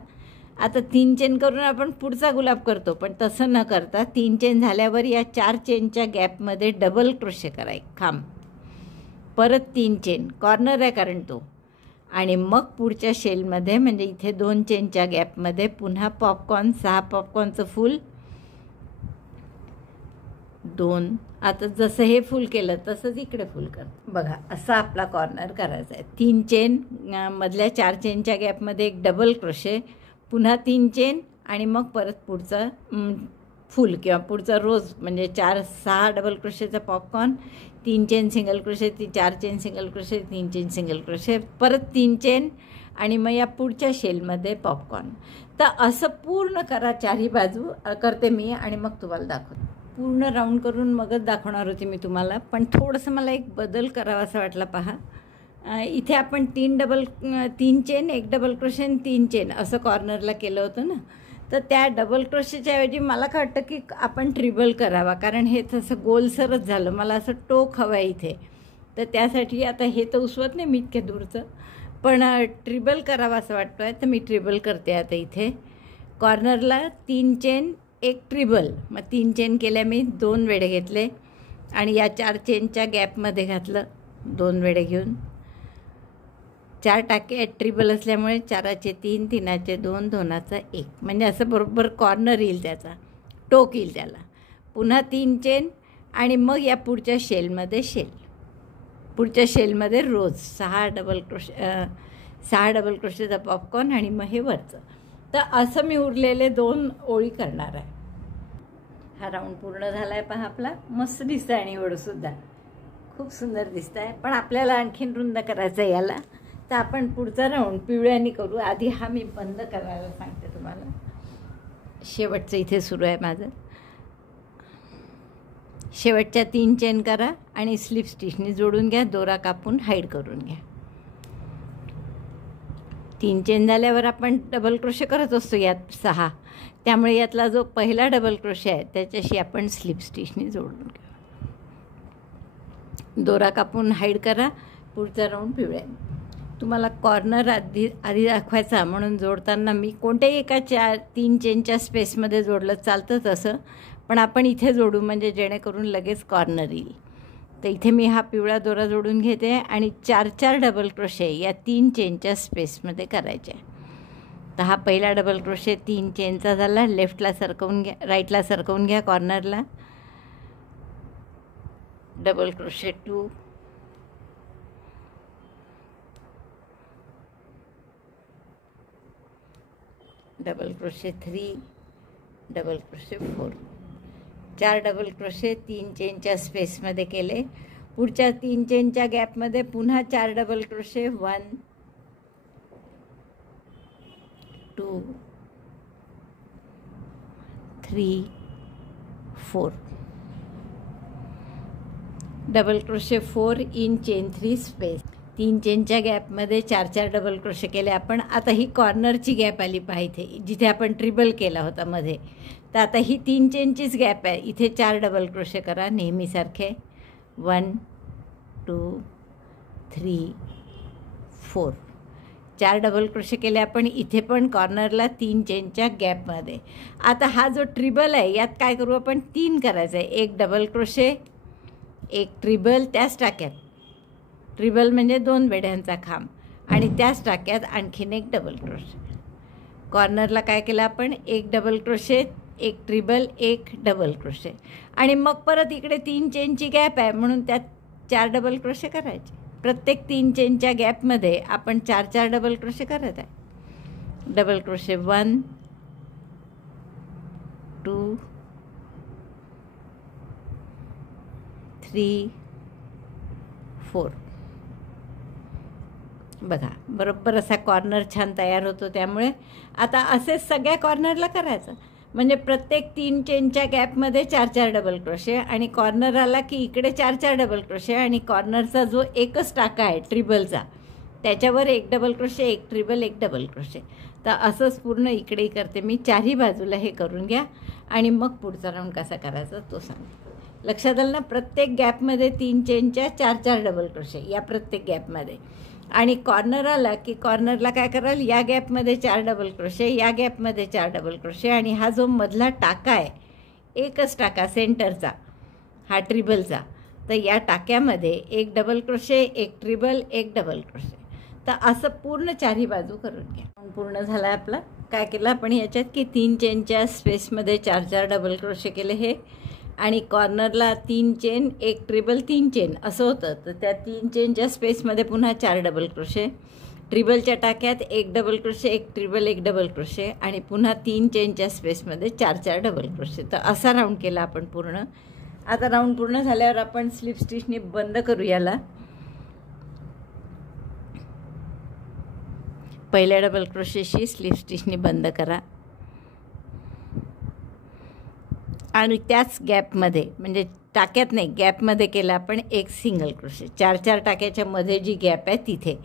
आता 3 चेन करून आपण पुढचा गुलाब करतो, पण तसं न करता 3 चेन झाल्यावर या 4 चेनच्या गॅपमध्ये डबल क्रोशे करा, एक खांब, परत 3 चेन, कॉर्नर आहे कारण तो, आणि मग पुढच्या शेलमध्ये म्हणजे इथे 2 चेनच्या गॅपमध्ये पुन्हा पॉपकॉर्न, 6 पॉपकॉर्नचं फूल, 2. आता जसं हे फुल केलं तसंच इकडे फुल कर. बघा असा आपला कॉर्नर करायचा आहे. 3 चेन, मधल्या 4 चेनच्या गॅपमध्ये एक डबल क्रोशे, पुन्हा 3 चेन आणि मग परत पुढचं फुल किंवा पुढचा रोज, म्हणजे 4-6 डबल क्रोशेचा popcorn, 3 chain single crochet, 4 chain single crochet, 3 chain single crochet, परत 3 चेन आणि मग या पुढच्या शेलमध्ये पॉपकॉर्न. तर असं पूर्ण करा चारही बाजू. करते मी आणि मग तुम्हाला दाखवते. पूर्ण राऊंड करून मगच दाखवणार होते मी तुम्हाला, पण थोडंसं मला एक बदल करावा असं वाटला. पहा इथे आपण 3 चेन, 1 डबल क्रोशे आणि 3 चेन असं कॉर्नरला केलं होतं ना. तर त्या डबल क्रोशेच्या ऐवजी मला काय वाटतं की आपण ट्रिबल करावा, कारण हे तसं गोलसरच झालं. मला असं टोक हवं आहे इथे. तर त्यासाठी आता हे तर उसवत नाही मी इतक्या दूरचं, पण ट्रिबल करावा असं वाटतं आहे. तर मी ट्रिबल करते. आता इथे कॉर्नरला 3 चेन, 1 ट्रिबल, मग 3 चेन केल्या मी, 2 वेढे घेतले आणि या 4 चेनच्या गॅपमध्ये घातलं 2 वेढे घेऊन. 4 टाके आहेत ट्रिबल असल्यामुळे, 4चे 3, 3चे 2, 2चा 1, म्हणजे असं बरोबर कॉर्नर येईल, त्याचा टोक येईल त्याला. पुन्हा 3 चेन आणि मग या पुढच्या शेलमध्ये पुढच्या शेलमध्ये रोज 6 डबल क्रोशेचा पॉपकॉर्न आणि मग हे वरचं. तर असं मी उरलेले 2 ओळी करणार आहे. हा राऊंड पूर्ण झाला आहे पहा आपला. मस्त दिसतं आहे आणि ओळसुद्धा खूप सुंदर दिसत आहे. पण आपल्याला आणखीन रुंद करायचं आहे याला. तर आपण पुढचा राऊंड पिवळ्याने करू. आधी हा मी बंद करायला सांगते तुम्हाला. शेवटचं इथे सुरू आहे माझं. शेवटच्या 3 चेन करा आणि स्लिप स्टिचने जोडून घ्या. दोरा कापून हाईड करून घ्या. 3 चेन झाल्यावर आपण डबल क्रोशे करत असतो यात 6, त्यामुळे यातला जो पहिला डबल क्रोशे आहे त्याच्याशी आपण स्लिप स्टिचने जोडून घ्या. दोरा कापून हाईड करा. पुढचा राऊंड पिवळ्याने. तुम्हाला कॉर्नर आधी दाखवायचा म्हणून जोडताना मी कोणत्याही एका 3 चेनच्या स्पेसमध्ये जोडलं चालतं तसं, पण आपण इथे जोडू म्हणजे जेणेकरून लगेच कॉर्नर येईल. तर इथे मी हा पिवळा दोरा जोडून घेते आणि 4-4 डबल क्रोशे या 3 चेनच्या स्पेसमध्ये करायचे. तर हा पहिला डबल क्रोशे 3 चेनचा झाला. लेफ्टला सरकवून घ्या, राईटला सरकवून घ्या कॉर्नरला. Double crochet 2, double crochet 3, double crochet 4, 4 double crochet 3 चेनच्या स्पेसमध्ये केले. पुढच्या 3 चेनच्या गॅपमध्ये पुन्हा 4 double crochet, 1 2 3 4, double crochet 4 in chain 3 space, 3 चेनच्या गॅपमध्ये 4 डबल क्रोशे केले आपण. आता ही कॉर्नरची गॅप आली पहा इथे, जिथे आपण ट्रिबल केला होता मध्ये. तर आता ही 3 चेनचीच गॅप आहे, इथे 4 डबल क्रोशे करा नेहमीसारखे. 1 2 3 4, 4 डबल क्रोशे केले आपण इथे पण कॉर्नरला 3 चेनच्या गॅपमध्ये. आता हा जो ट्रिबल आहे यात काय करू आपण, 3 करायचं आहे. एक डबल क्रोशे, एक ट्रिबल त्याच टाक्यात, ट्रिबल म्हणजे 2 बेड्यांचा खांब, आणि त्याच टाक्यात आणखीन एक डबल क्रोशे. कॉर्नरला काय केलं आपण, एक डबल क्रोशे, एक ट्रिबल, एक डबल क्रोशे, आणि मग परत इकडे 3 चेनची गॅप आहे म्हणून त्यात 4 डबल क्रोशे करायचे. प्रत्येक 3 चेनच्या गॅपमध्ये आपण 4 डबल क्रोशे करत आहे. Double crochet 1 2 3 4. बघा बरोबर असा कॉर्नर छान तयार होतो. त्यामुळे आता असेच सगळ्या कॉर्नरला करायचं, म्हणजे प्रत्येक 3 चेनच्या गॅपमध्ये 4 डबल क्रोशे, आणि कॉर्नर आला की इकडे 4 डबल क्रोशे, आणि कॉर्नरचा जो एकच टाका आहे ट्रिबलचा त्याच्यावर एक डबल क्रोशे, एक ट्रिबल, एक डबल क्रोशे. तर असंच पूर्ण इकडेही करते मी. 4ही बाजूला हे करून घ्या आणि मग पुढचा राऊंड कसा करायचा तो सांगते. लक्षात आलं ना, प्रत्येक गॅपमध्ये 3 चेनच्या 4 डबल क्रोशे या प्रत्येक गॅपमध्ये. आणि कॉर्नर आला की कॉर्नरला काय कराल, या गॅपमध्ये 4 डबल क्रोशे, या गॅपमध्ये 4 डबल क्रोशे, आणि हा जो मधला टाका आहे एकच टाका सेंटरचा हा ट्रिबलचा, तर या टाक्यामध्ये एक डबल क्रोशे, एक ट्रिबल, एक डबल क्रोशे. तर असं पूर्ण 4ही बाजू करून घ्या. पूर्ण झाला आपला. काय केलं आपण याच्यात की 3 चेनच्या स्पेसमध्ये 4 डबल क्रोशे केले हे, आणि कॉर्नरला 3 चेन, एक ट्रिबल, 3 चेन असं होतं. तर त्या 3 चेनच्या स्पेसमध्ये पुन्हा 4 डबल क्रोशे, ट्रिबलच्या टाक्यात एक डबल क्रोशे, एक ट्रिबल, एक डबल क्रोशे, आणि पुन्हा 3 चेनच्या स्पेसमध्ये 4 डबल क्रोशे. तर असा राऊंड केला आपण पूर्ण. आता राऊंड पूर्ण झाल्यावर आपण स्लिप स्टिचने बंद करू याला. पहिल्या डबल क्रोशेशी स्लिप स्टिचने बंद करा, आणि त्याच गॅपमध्ये म्हणजे टाक्यात नाही गॅपमध्ये केलं आपण एक सिंगल क्रोशे. 4 टाक्याच्या मध्ये जी गॅप आहे तिथे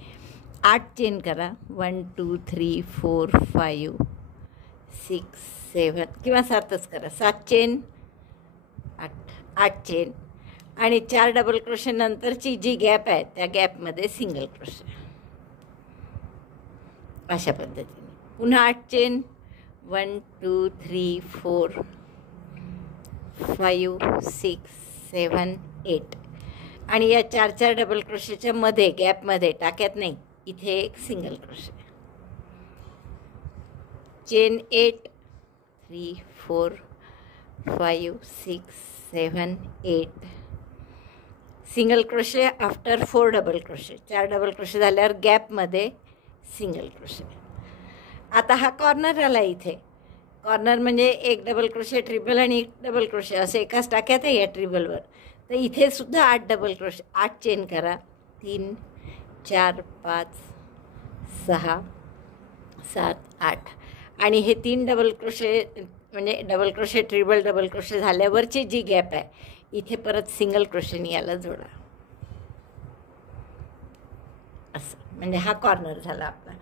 8 चेन करा. 1 2 3 4 5 6 7 किंवा 7च करा. 7 चेन, 8 चेन, आणि 4 डबल क्रोशे नंतरची जी गॅप आहे त्या गॅपमध्ये सिंगल क्रोशे. अशा पद्धतीने पुन्हा 8 चेन. 1 2 3 4 5 6 7 8, आणि या 4 डबल क्रोशेच्या मध्ये गॅपमध्ये टाक्यात नाही इथे एक single crochet. Chain 8 3 4 5 6 7 8, single crochet after 4 double crochet. 4 double crochet झाल्यावर गॅपमध्ये सिंगल क्रोशे. आता हा कॉर्नर आला इथे. कॉर्नर म्हणजे एक डबल क्रोशे, ट्रिबल, आणि एक डबल क्रोशे असं एकाच टाक्यात आहे या ट्रिबलवर. तर इथे सुद्धा 8 डबल क्रोशे, 8 चेन करा. 3 4 5 6 7 8, आणि हे 3 डबल क्रोशे म्हणजे डबल क्रोशे, ट्रिबल, डबल क्रोशे झाल्यावरची जी गॅप आहे इथे परत सिंगल क्रोशेने याला जोडा. असं म्हणजे हा कॉर्नर झाला आपला.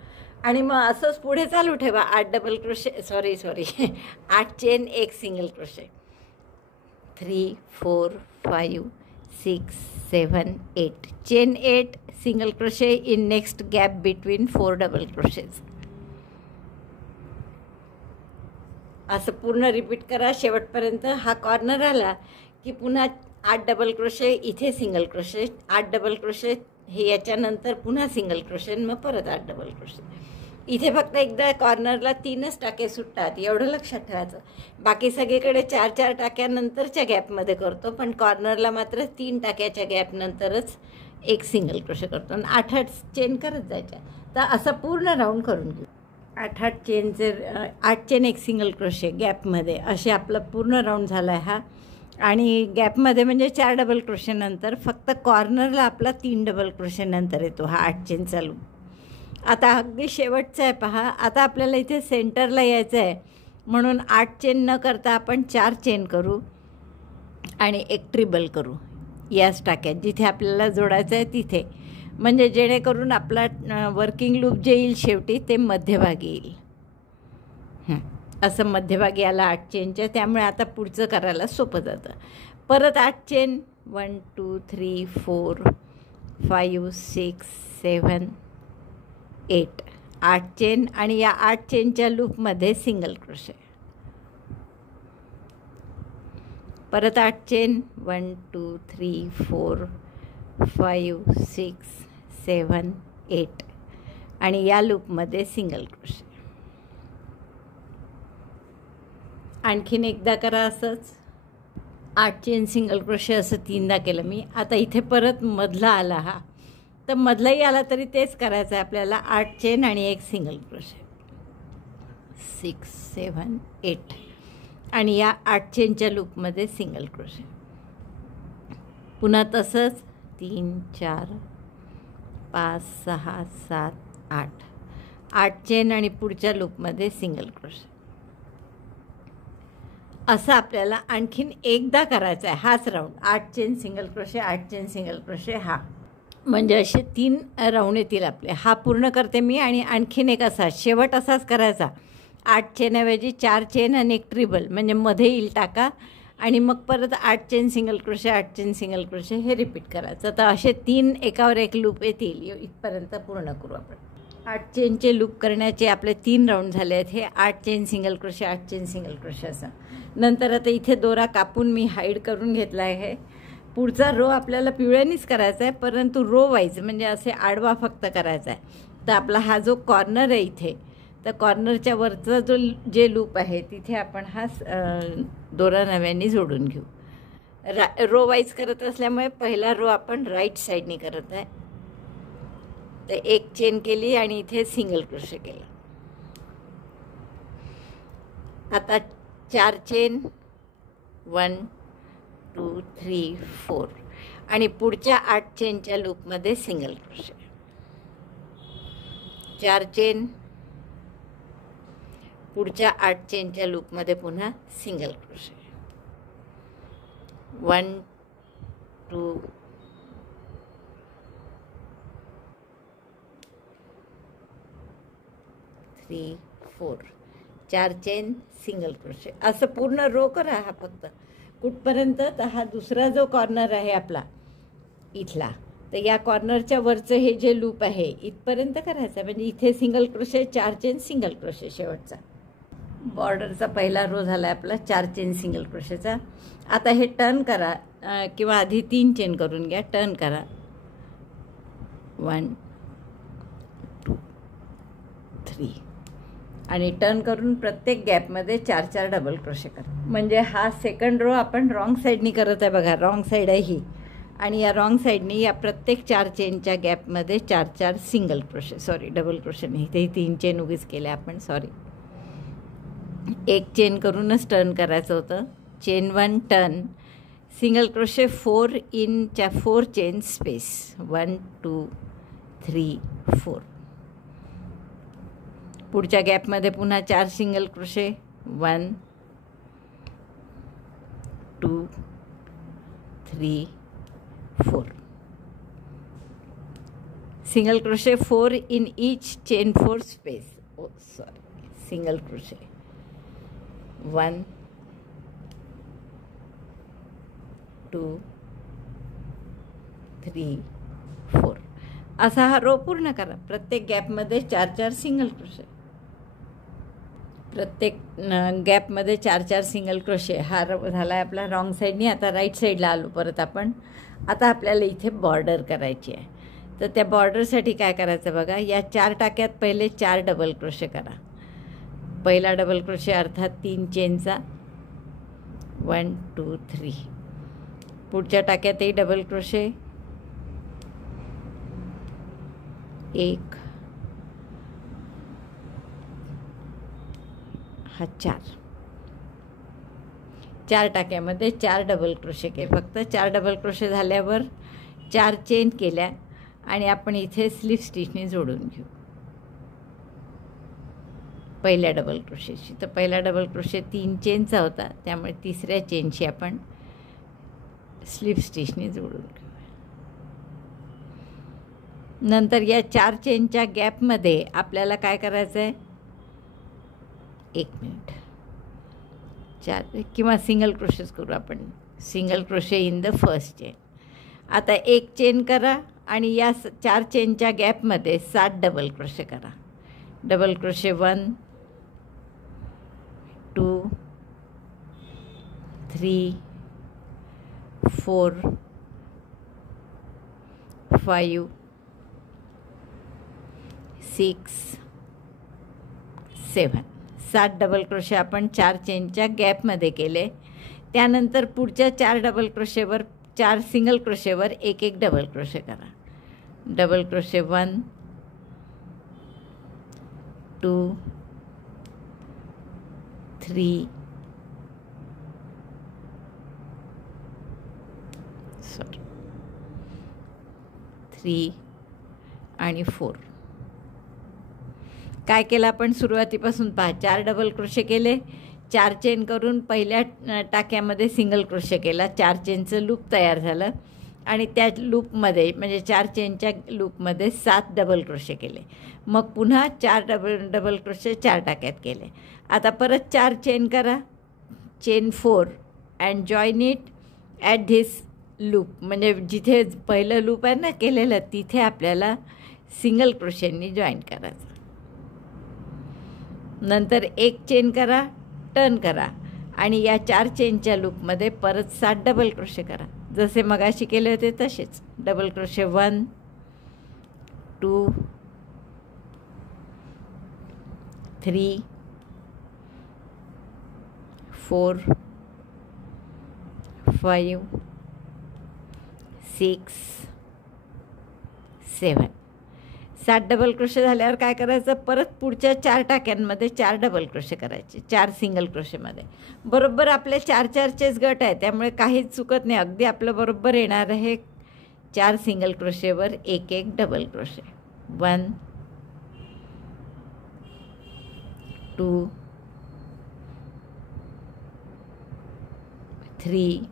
आणि मग असंच पुढे चालू ठेवा. 8 डबल क्रोशे, सॉरी 8 चेन, एक single crochet. 3 4 5 6 7 8, chain 8, single crochet in next gap between 4 double crochets. असं पूर्ण रिपीट करा शेवटपर्यंत. हा कॉर्नर आला की पुन्हा 8 डबल क्रोशे, इथे सिंगल क्रोशे, 8 डबल क्रोशे, हे याच्यानंतर पुन्हा सिंगल क्रोशे, मग परत 8 डबल क्रोशे. इथे फक्त एकदा कॉर्नरला 3च टाके सुटतात एवढं लक्षात ठेवायचं. बाकी सगळीकडे 4 टाक्यानंतरच्या गॅपमध्ये करतो, पण कॉर्नरला मात्र 3 टाक्याच्या गॅपनंतरच एक सिंगल क्रोशे करतो, आणि 8 चेन करत जायच्या. तर असं पूर्ण राऊंड करून घेऊ. 8 चेनचे 8 चेन, एक सिंगल क्रोशे गॅपमध्ये, असे आपला पूर्ण राऊंड झाला आहे हा. आणि गॅपमध्ये म्हणजे 4 डबल क्रोशेनंतर फक्त कॉर्नरला आपला 3 डबल क्रोशेनंतर येतो हा 8 चेन चालू. आता अगदी शेवटचं आहे पहा. आता आपल्याला इथे सेंटरला यायचं आहे म्हणून 8 चेन न करता आपण 4 चेन करू आणि एक ट्रिबल करू. याच टाक्यात जिथे आपल्याला जोडायचं आहे तिथे, म्हणजे जेणेकरून आपला वर्किंग लूप जे येईल शेवटी ते मध्यभागी येईल. असं मध्यभागी आला 8 चेनच्या, त्यामुळे आता पुढचं करायला सोपं जातं. परत 8 चेन, 1 2 3 4 5 6 7 8, 8 चेन आणि या 8 चेनच्या लूपमध्ये सिंगल क्रोशे. परत 8 चेन, 1 2 3 4 5 6 7 8 आणि या लूपमध्ये सिंगल क्रोशे. आणखीन एकदा करा असंच. 8 चेन सिंगल क्रोशे असं 3दा केलं मी. आता इथे परत मधला आला हा, तर मधलाही आला तरी तेच करायचं आहे आपल्याला. 8 चेन आणि एक सिंगल क्रोशे, 6 7 8 आणि या 8 चेनच्या लूपमध्ये सिंगल क्रोशे. पुन्हा तसंच 3 4 5 6 7 8, 8 चेन आणि पुढच्या लूपमध्ये सिंगल क्रोशे. असं आपल्याला आणखीन एकदा करायचं आहे हाच round. 8 chain single crochet, 8 chain single crochet, हा म्हणजे असे 3 राऊंड येतील आपले. हा पूर्ण करते मी आणि आणखीन एक असा शेवट असाच करायचा. 8 चेनऐवजी 4 चेन आणि एक ट्रिबल, म्हणजे मध्ये येईल टाका आणि मग परत 8 chain single crochet, 8 chain single crochet हे रिपीट करायचं. तर असे 3 एकावर एक लूप येतील. इथपर्यंत पूर्ण करू आपण. 8 चेनचे लूप करण्याचे आपले 3 राऊंड झाले आहेत. हे 8 chain single crochet, 8 chain single crochet असं. नंतर आता इथे दोरा कापून मी हाईड करून घेतला आहे. पुढचा रो आपल्याला पिवळ्यानीच करायचा आहे, परंतु रो वाईज म्हणजे असे आडवा फक्त करायचा आहे. तर आपला हा जो कॉर्नर आहे इथे, तर कॉर्नरच्या वरचा जे लूप आहे तिथे आपण हा दोरा नव्याने जोडून घेऊ. रो वाईज करत असल्यामुळे पहिला रो आपण राईट साईडने करत आहे. तर एक चेन केली आणि इथे सिंगल क्रोशे केला. आता 4 चेन, 1 2 3 4 आणि पुढच्या 8 चेनच्या लूपमध्ये सिंगल क्रोशे. 4 चेन, पुढच्या 8 चेनच्या लूपमध्ये पुन्हा single crochet. 1 2 3 4, 4 chain single crochet. असं पूर्ण रो करा हा फक्त कुठपर्यंत. तर हा दुसरा जो कॉर्नर आहे आपला इथला, तर या कॉर्नरच्या वरचं हे जे लूप आहे इथपर्यंत करायचं. म्हणजे इथे single crochet, 4 chain single crochet शेवटचा. बॉर्डरचा पहिला रो झाला आहे आपला 4 चेन सिंगल क्रोशेचा. आता हे टर्न करा किंवा आधी 3 चेन करून घ्या. टर्न करा 1 2 3 आणि टर्न करून प्रत्येक गॅपमध्ये 4 4 डबल क्रोशे करा. म्हणजे हा सेकंड रो आपण रॉंग साईडनी करत आहे बघा. रॉंग साईड आहे ही आणि या रॉंग साईडनी या प्रत्येक 4 चेनच्या गॅपमध्ये 4 4 single crochet, sorry double crochet नाही, ते 3 चेन उगीच केल्या आपण, सॉरी. एक चेन करूनच टर्न करायचं होतं. Chain 1 turn, single crochet 4 in 4 chain space, 1 2 3 4. पुढच्या गॅपमध्ये पुन्हा 4 single crochet, 1 2 3 4. Single crochet 4 in each chain 4 space, oh sorry, single crochet 1 2 3 4. असा हा रो पूर्ण करा. प्रत्येक गॅपमध्ये 4 4 सिंगल क्रोशे, प्रत्येक गॅपमध्ये 4 4 सिंगल क्रोशे. हा झाला आहे आपला रॉंग साईडनी. आता राईट साईडला आलो परत आपण. आता आपल्याला इथे बॉर्डर करायची आहे. तर त्या बॉर्डरसाठी काय करायचं बघा. या 4 टाक्यात पहिले 4 डबल क्रोशे करा. पहिला डबल क्रोशे अर्थात 3 चेनचा, 1 2 3. पुढच्या टाक्यातही डबल क्रोशे, 1 हा 4. 4 टाक्यामध्ये 4 डबल क्रोशे केले. फक्त 4 डबल क्रोशे झाल्यावर 4 चेन केल्या आणि आपण इथे स्लिप स्टिचने जोडून घेऊ पहिल्या डबल क्रोशेची. तर पहिला डबल क्रोशे 3 चेनचा होता, त्यामुळे तिसऱ्या चेनशी आपण स्लिप स्टिचने जोडून घेऊया. नंतर या 4 चेनच्या गॅपमध्ये आपल्याला काय करायचं आहे, 1 मिनिट 4 किंवा सिंगल क्रोशेस करू आपण. Single crochet in the first chain. आता 1 चेन करा आणि या 4 चेनच्या गॅपमध्ये 7 डबल क्रोशे करा. Double crochet 1 2 3 4 5 6 7. 7 डबल क्रोशे आपण 4 चेनच्या गॅपमध्ये केले. त्यानंतर पुढच्या 4 डबल क्रोशेवर 4 सिंगल क्रोशेवर 1 डबल क्रोशे करा. डबल क्रोशे 1 2 3 3 आणि 4. काय केलं आपण सुरुवातीपासून पहा, 4 डबल क्रोशे केले, 4 चेन करून पहिल्या टाक्यामध्ये सिंगल क्रोशे केला, 4 चेनचं लूप तयार झालं आणि त्या लूपमध्ये म्हणजे 4 चेनच्या लूपमध्ये 7 डबल क्रोशे केले. मग पुन्हा 4 डबल क्रोशे 4 टाक्यात केले. आता परत 4 चेन करा, chain 4 and join it at this loop. म्हणजे जिथे पहिलं लूप आहे ना केलेलं तिथे आपल्याला सिंगल क्रोशेंनी जॉईन करायचं. नंतर 1 चेन करा, टर्न करा आणि या 4 चेनच्या लूपमध्ये परत 7 डबल क्रोशे करा. जसे मगाशी केले होते तसेच. Double crochet 1 2 3 4 5 6 7. 7 डबल क्रोशे झाल्यावर काय करायचं, परत पुढच्या 4 टाक्यांमध्ये 4 डबल क्रोशे करायचे 4 सिंगल क्रोशेमध्ये. बरोबर आपले 4-4चेच गट आहे त्यामुळे काहीच चुकत नाही. अगदी आपलं बरोबर येणार आहे 4 सिंगल क्रोशेवर 1 डबल क्रोशे. 1 2 3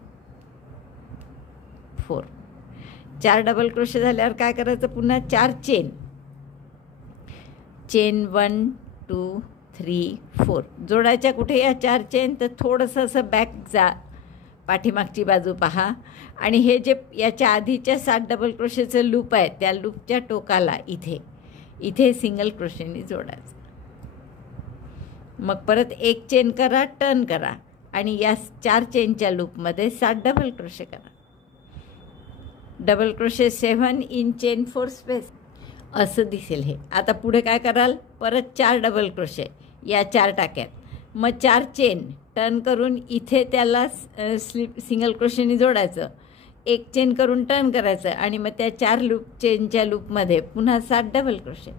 4. 4 डबल क्रोशे झाल्यावर काय करायचं, पुन्हा 4 चेन. चेन 1 2 3 4 जोडायच्या. कुठे या 4 चेन तर थोडंसं असं बॅक जा, पाठीमागची बाजू पहा आणि हे जे याच्या आधीच्या 7 डबल क्रोशेचं लूप आहे त्या लूपच्या टोकाला इथे सिंगल क्रोशेनी जोडायचं. मग परत 1 चेन करा, टर्न करा आणि या 4 चेनच्या लूपमध्ये 7 डबल क्रोशे करा. Double crochet 7 in chain 4 space असं दिसेल हे. आता पुढे काय कराल, परत 4 डबल क्रोशे या 4 टाक्यात, मग 4 चेन टर्न करून इथे त्याला सिंगल क्रोशेनी जोडायचं. 1 चेन करून टर्न करायचं आणि मग त्या 4 चेनच्या लूपमध्ये पुन्हा 7 डबल क्रोशे.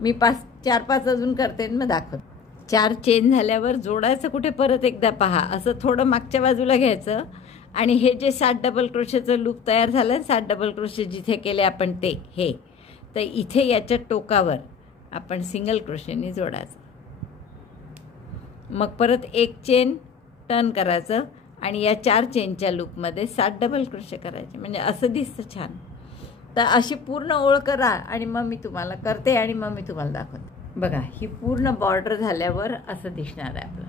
मी 4-5 अजून करते मग दाखवते. 4 चेन झाल्यावर जोडायचं कुठे, परत एकदा पहा, असं थोडं मागच्या बाजूला घ्यायचं आणि हे जे 7 डबल क्रोशेचं लूप तयार झालं, 7 डबल क्रोशे जिथे केले आपण ते हे, तर इथे याच्या टोकावर आपण सिंगल क्रोशेनी जोडायचं. मग परत 1 चेन टर्न करायचं आणि या 4 चेनच्या लूपमध्ये 7 डबल क्रोशे करायचे. म्हणजे असं दिसतं छान. तर अशी पूर्ण ओळ करा आणि मग मी तुम्हाला करते आणि मग मी तुम्हाला दाखवते. बघा, ही पूर्ण बॉर्डर झाल्यावर असं दिसणार आहे आपलं.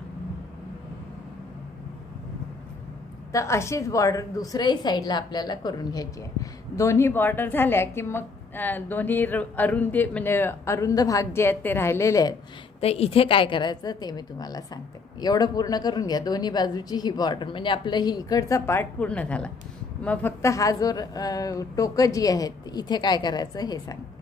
तर अशीच बॉर्डर दुसऱ्याही साईडला आपल्याला करून घ्यायची आहे. दोन्ही बॉर्डर झाल्या की मग दोन्ही अरुंद भाग जे आहेत ते राहिलेले आहेत. तर इथे काय करायचं ते मी तुम्हाला सांगते. एवढं पूर्ण करून घ्या दोन्ही बाजूची ही बॉर्डर. म्हणजे आपलं ही इकडचा पार्ट पूर्ण झाला. मग फक्त हा जो टोकं जी आहेत इथे काय करायचं हे सांगते.